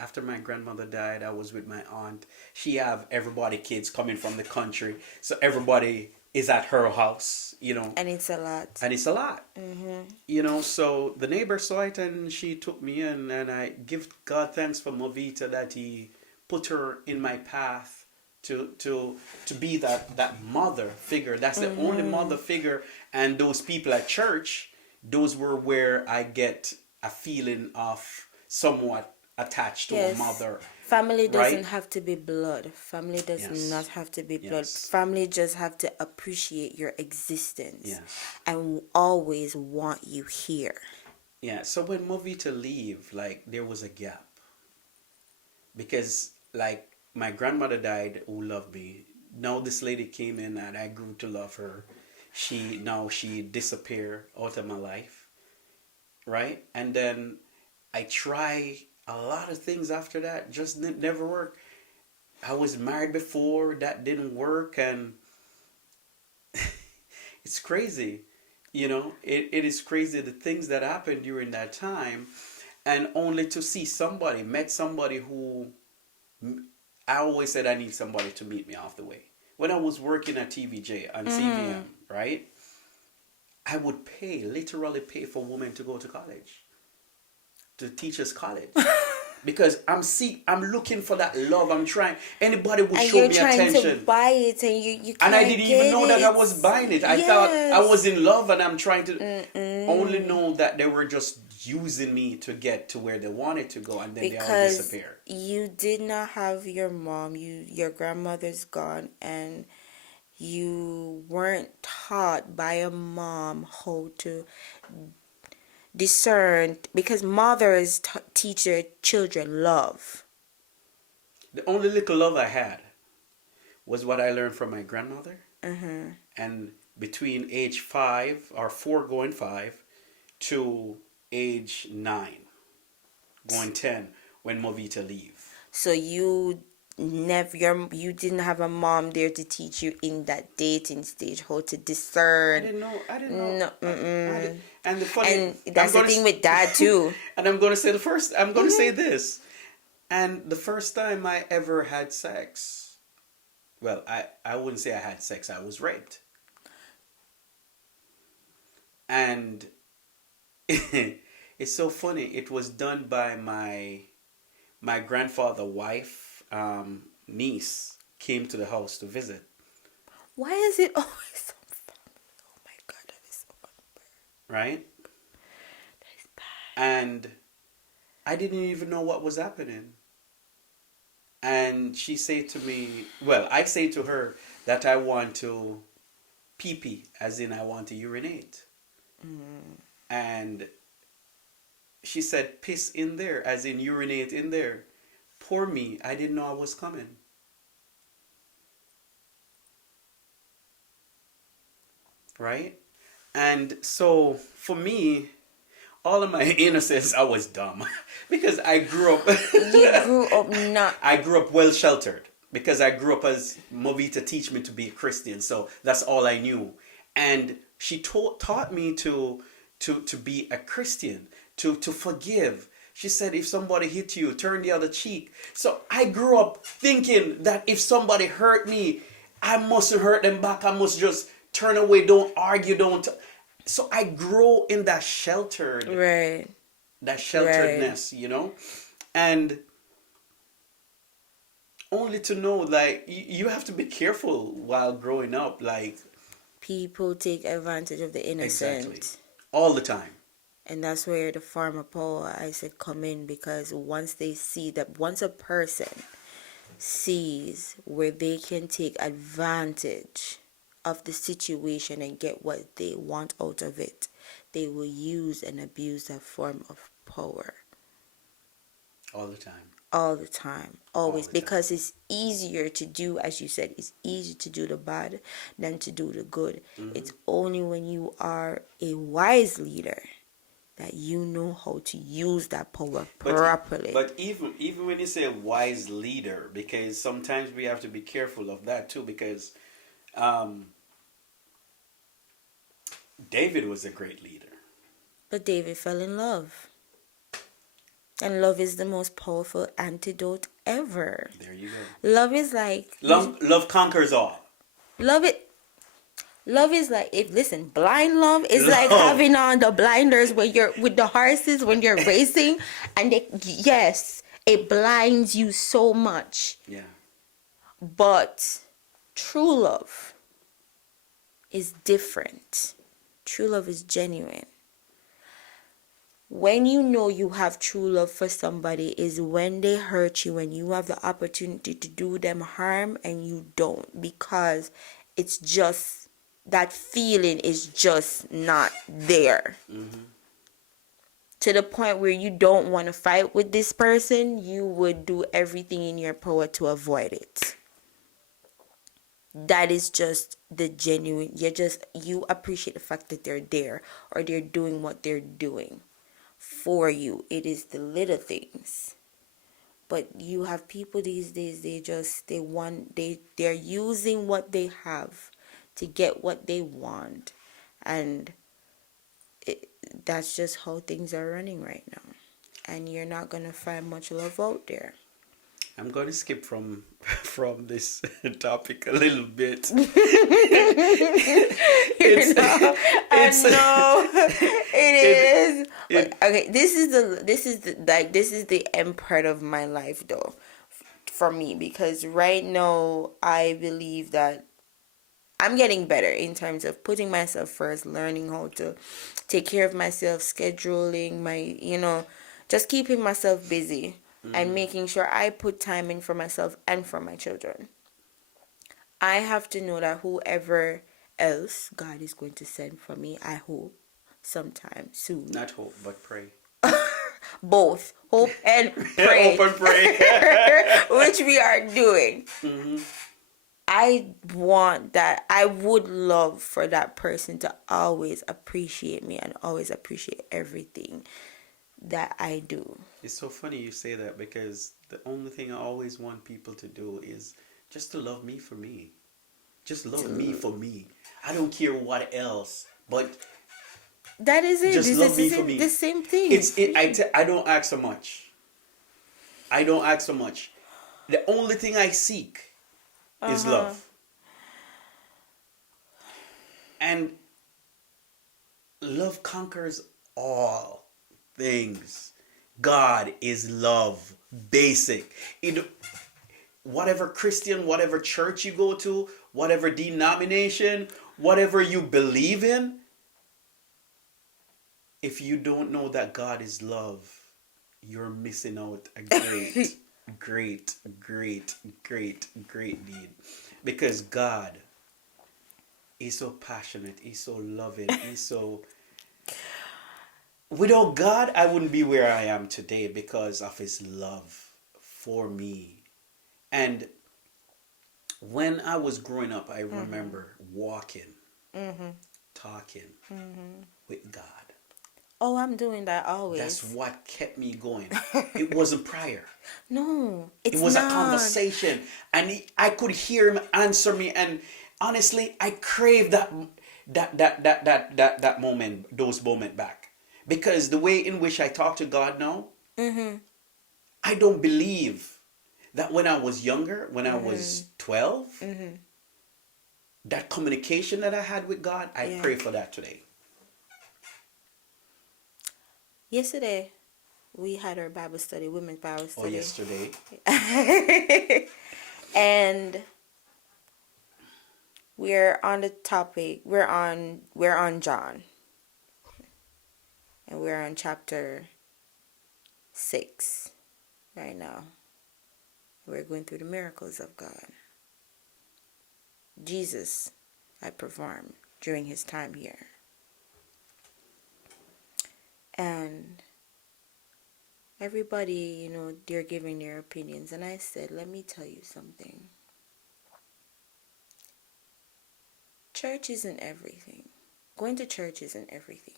After my grandmother died, I was with my aunt. She have everybody kids coming from the country, so everybody is at her house, And it's a lot. Mm-hmm. So the neighbor saw it and she took me in, and I give God thanks for Movita that he put her in my path to be that mother figure. That's the only mother figure. And those people at church, those were where I get a feeling of somewhat attached to a Yes. mother. Family doesn't Right? have to be blood. Family does not Yes. have to be blood. Yes. Family just have to appreciate your existence Yes. and always want you here. Yeah. So when Movita leave, like there was a gap because like my grandmother died who loved me. Now this lady came in and I grew to love her. She disappeared out of my life, right? And then I try a lot of things after that, just never worked. I was married before, that didn't work, and it's crazy. It is crazy the things that happened during that time, and only to see met somebody who I always said I need somebody to meet me off the way. When I was working at TVJ on CVM, right? I would literally pay for women to go to college, to teachers college. Because I'm looking for that love. I'm trying. Anybody would And show you're me trying attention. to buy it and you And can't I didn't even get know that I was buying it. I thought I was in love and I'm trying to only know that they were just using me to get to where they wanted to go, and then they all because disappear. you did not have your mom. Your grandmother's gone, and you weren't taught by a mom how to discern, because mothers teach their children love. The only little love I had was what I learned from my grandmother. Mm-hmm. And between age 4 going 5 to age 9 going 10 when Movita leave. So you you didn't have a mom there to teach you in that dating stage how to discern. I didn't know. No, And the funny, and that's the thing with dad too. And I'm going to say I'm going to say this. And the first time I ever had sex, well, I wouldn't say I had sex. I was raped. And it's so funny. It was done by my grandfather's wife, niece, came to the house to visit. Why is it always so family? Oh my God, that is so unfair. Right? That is bad. And I didn't even know what was happening. And she said to me, well, I say to her that I want to pee-pee, as in I want to urinate. And she said, piss in there, as in urinate in there. Poor me, I didn't know I was coming. Right? And so, for me, all of my innocence, I was dumb. Because I grew up... You grew up not... I grew up well sheltered. Because I grew up as Movita teach me to be a Christian. So, that's all I knew. And she taught me to be a Christian, to forgive. She said, if somebody hit you, turn the other cheek. So I grew up thinking that if somebody hurt me, I mustn't hurt them back. I must just turn away, don't argue, don't. So I grow in that sheltered, Right. that shelteredness, you know? And only to know, like, you have to be careful while growing up, like. People take advantage of the innocent. Exactly. All the time. And that's where the farmer power, I said, come in, because once they see that, once a person sees where they can take advantage of the situation and get what they want out of it, they will use and abuse that form of power. All the time. All the time. Always. All the Because time. it's easier to do, as you said, it's easier to do the bad than to do the good. Mm-hmm. It's only when you are a wise leader that you know how to use that power properly. But even when you say wise leader, because sometimes we have to be careful of that too, because David was a great leader. But David fell in love. And love is the most powerful antidote ever. There you go. Love is like... Love conquers all. Love is like, blind love is like having on the blinders when you're with the horses, when you're racing, and it blinds you so much. Yeah. But true love is different. True love is genuine. When you know you have true love for somebody is when they hurt you, when you have the opportunity to do them harm and you don't, because it's just that feeling is just not there. Mm-hmm. To the point where you don't want to fight with this person, you would do everything in your power to avoid it. That is just the genuine, you appreciate the fact that they're there or they're doing what they're doing for you. It is the little things. But you have people these days, they're using what they have to get what they want, and that's just how things are running right now, and you're not gonna find much love out there. I'm going to skip from from this topic a little bit. You know, I it's know it is. it, But okay, this is the end part of my life though, for me, because right now I believe that I'm getting better in terms of putting myself first, learning how to take care of myself, scheduling just keeping myself busy and making sure I put time in for myself and for my children. I have to know that whoever else God is going to send for me, I hope, sometime soon. not hope, but pray. Both hope and pray. Hope and pray. Which we are doing. Mm-hmm. I would love for that person to always appreciate me and always appreciate everything that I do. It's so funny you say that because the only thing I always want people to do is just to love me for me. Just love me for me. I don't care what else, but that is it. just love me for me. The same thing. I don't ask so much. I don't ask so much. The only thing I seek is love. And love conquers all things. God is love. Basic. Whatever Christian, whatever church you go to, whatever denomination, whatever you believe in, if you don't know that God is love, you're missing out a great, great, great, great, great deed. Because God is so passionate, He's so loving, He's so... Without God, I wouldn't be where I am today because of His love for me. And when I was growing up, I remember walking, talking with God. Oh, I'm doing that always. That's what kept me going. It wasn't prayer. No, it's It was not. a conversation. And I could hear Him answer me. And honestly, I crave that moment, those moments back. Because the way in which I talk to God now, I don't believe that when I was younger, when I was 12, that communication that I had with God, I pray for that today. Yesterday, we had our Bible study, women's Bible study. Oh, yesterday. And we're on the topic, we're on John. And we're on chapter 6 right now. We're going through the miracles of God. Jesus had performed during His time here. And everybody, they're giving their opinions. And I said, let me tell you something. Church isn't everything. Going to church isn't everything,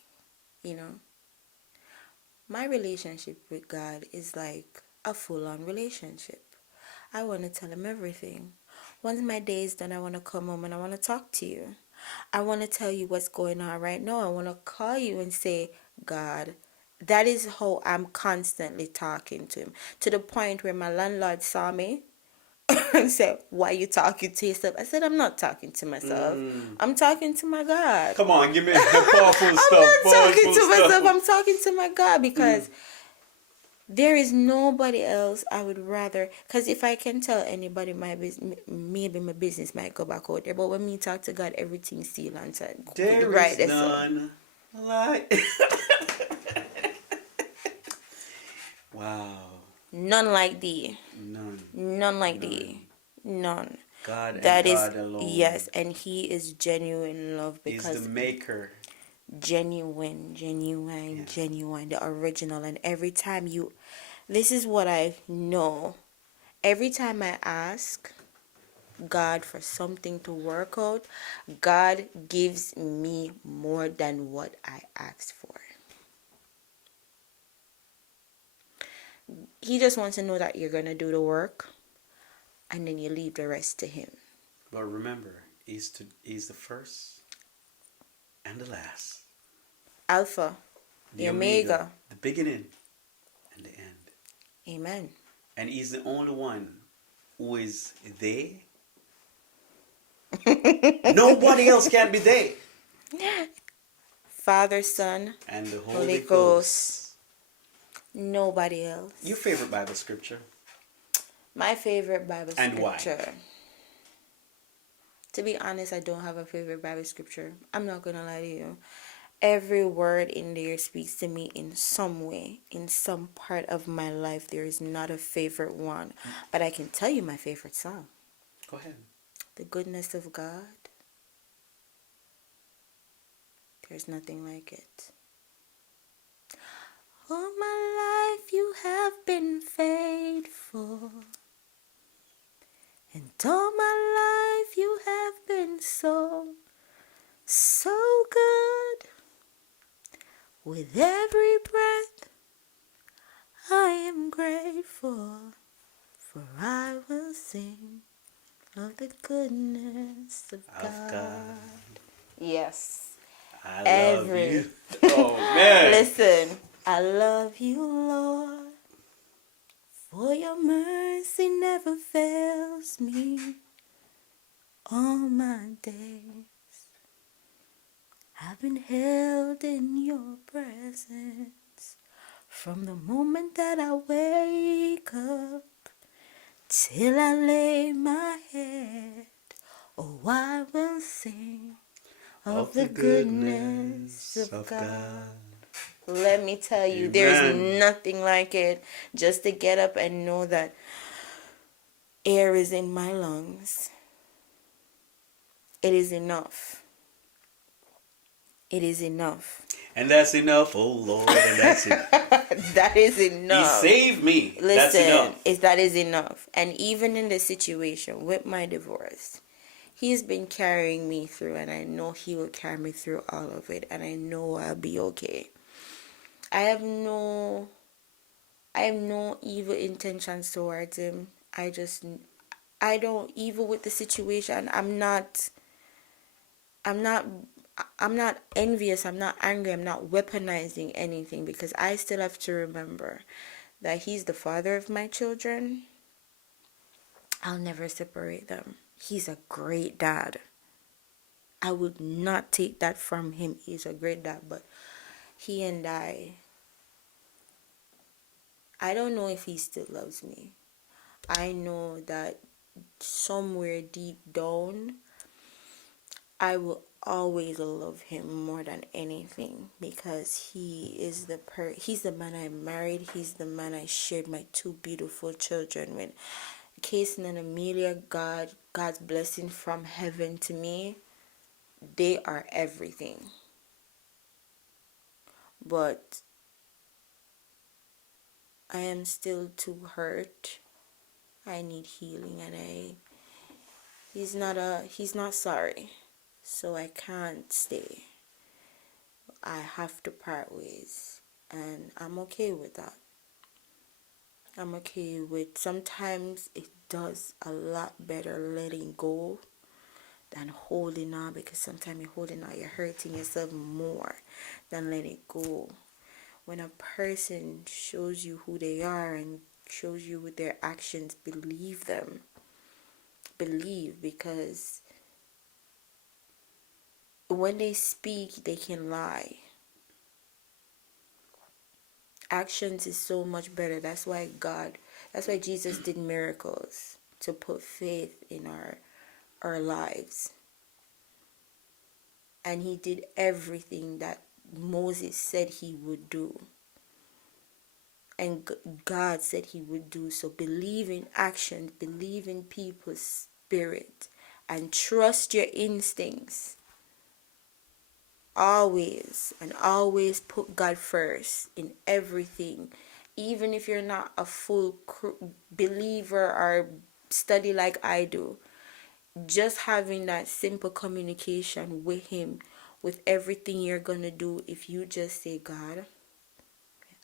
My relationship with God is like a full-on relationship. I want to tell Him everything. Once my day is done, I want to come home and I want to talk to you. I want to tell you what's going on right now. I want to call you and say, God, that is how I'm constantly talking to Him. To the point where my landlord saw me and said, why are you talking to yourself? I said, I'm not talking to myself. I'm talking to my God. Come on, give me the powerful stuff. I'm not talking to myself. I'm talking to my God because There is nobody else I would rather, because if I can tell anybody my business, maybe my business might go back out there, but when me talk to God, everything's still answered. There Right is there, so. none like. Wow. None like thee. None. None like None. thee. None. God and That is, God alone yes, and he is genuine love, is the because maker. genuine, genuine, Yes. genuine, the original. And every time this is what I know. Every time I ask God for something to work out, God gives me more than what I asked for. He just wants to know that you're going to do the work, and then you leave the rest to him. But remember, he's the first and the last. Alpha, The the Omega, Omega. the beginning and the end. Amen. And he's the only one who is there. Nobody else can be there. Father, Son, And the Holy Holy Ghost. Ghost. Nobody else. Your favorite Bible scripture? My favorite Bible And scripture. why? To be honest, I don't have a favorite Bible scripture. I'm not going to lie to you. Every word in there speaks to me in some way, in some part of my life. There is not a favorite one. But I can tell you my favorite song. Go ahead. The goodness of God. There's nothing like it. All my life you have been faithful. And all my life you have been so, so good. With every breath I am grateful, for I will sing of the goodness of God. Yes. I love Every. you. Oh, man. Listen, I love you, Lord, for your mercy never fails me. All my days I've been held in your presence from the moment that I wake up till I lay my head. Oh, I will sing of the goodness of God. Let me tell you, there's Amen. nothing like it. Just to get up and know that air is in my lungs. It is enough. It is enough. And that's enough, oh Lord, and that's it. That is He enough. saved me. That's Listen, enough. that is enough. And even in the situation with my divorce, he's been carrying me through, and I know he will carry me through all of it, and I know I'll be okay. I have no evil intentions towards him. I don't, evil with the situation. I'm not envious, I'm not angry, I'm not weaponizing anything, because I still have to remember that he's the father of my children. I'll never separate them. He's a great dad. I would not take that from him. He's a great dad, but he and I don't know if he still loves me. I know that somewhere deep down, I will always love him more than anything, because he's the man I married. He's the man I shared my two beautiful children with. Kason and Amelia, God's blessing from heaven to me. They are everything. But I am still too hurt. I need healing, and he's not sorry. So I can't stay. I have to part ways, and I'm okay with that. I'm okay with, sometimes it does a lot better letting go than holding on, because sometimes you're holding on, you're hurting yourself more than letting go. When a person shows you who they are and shows you with their actions, believe them. Believe, because when they speak, they can lie. actions is so much better. That's why Jesus did miracles, to put faith in our lives. And he did everything that Moses said he would do. And God said he would do. So believe in action, believe in people's spirit, and trust your instincts. Always, and always put God first in everything. Even if you're not a full believer or study like I do, just having that simple communication with him, with everything you're gonna do. If you just say, God,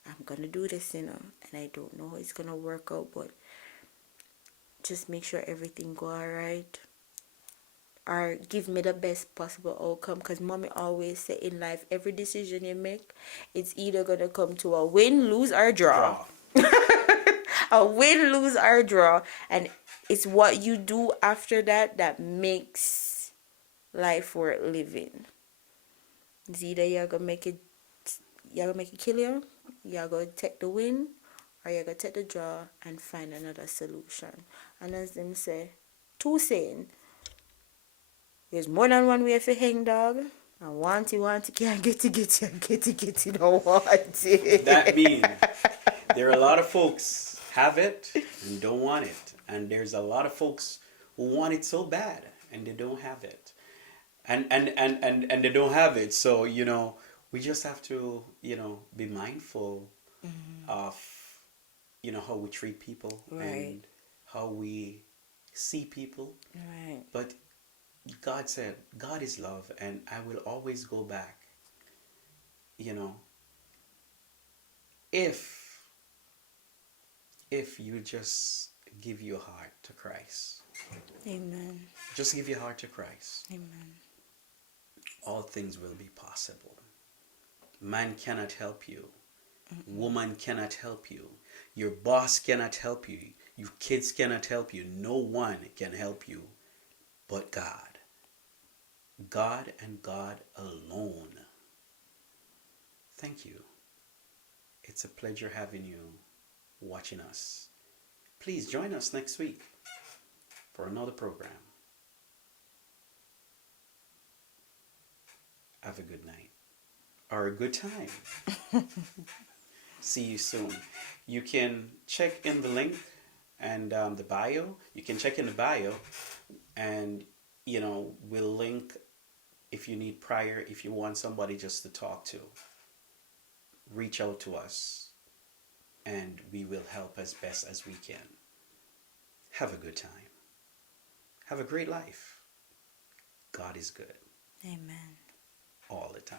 I'm gonna do this, and I don't know how it's gonna work out, but just make sure everything go all right, or give me the best possible outcome. Because mommy always say, in life, every decision you make, it's either gonna come to a win, lose, or draw. Draw. A win, lose, or draw. And it's what you do after that that makes life worth living. It's either you're gonna make it kill you, you're gonna take the win, or you're gonna take the draw and find another solution. And as them say, two saying, there's more than one way for hang dog. And want it, can't get it, and get it, don't want it. That means there are a lot of folks have it and don't want it. And there's a lot of folks who want it so bad and they don't have it. And they don't have it. So, we just have to, be mindful of, how we treat people, Right. and how we see people. Right. But God said, God is love, and I will always go back. If you just give your heart to Christ, Amen. just give your heart to Christ, Amen. all things will be possible. Man cannot help you. Woman cannot help you. Your boss cannot help you. Your kids cannot help you. No one can help you but God. God and God alone. Thank you. It's a pleasure having you watching us. Please join us next week for another program. Have a good night or a good time. See you soon. You can check in the link and the bio. You can check in the bio, and we'll link if you need prayer, if you want somebody just to talk to. Reach out to us, and we will help as best as we can. Have a good time. Have a great life. God is good. Amen. All the time.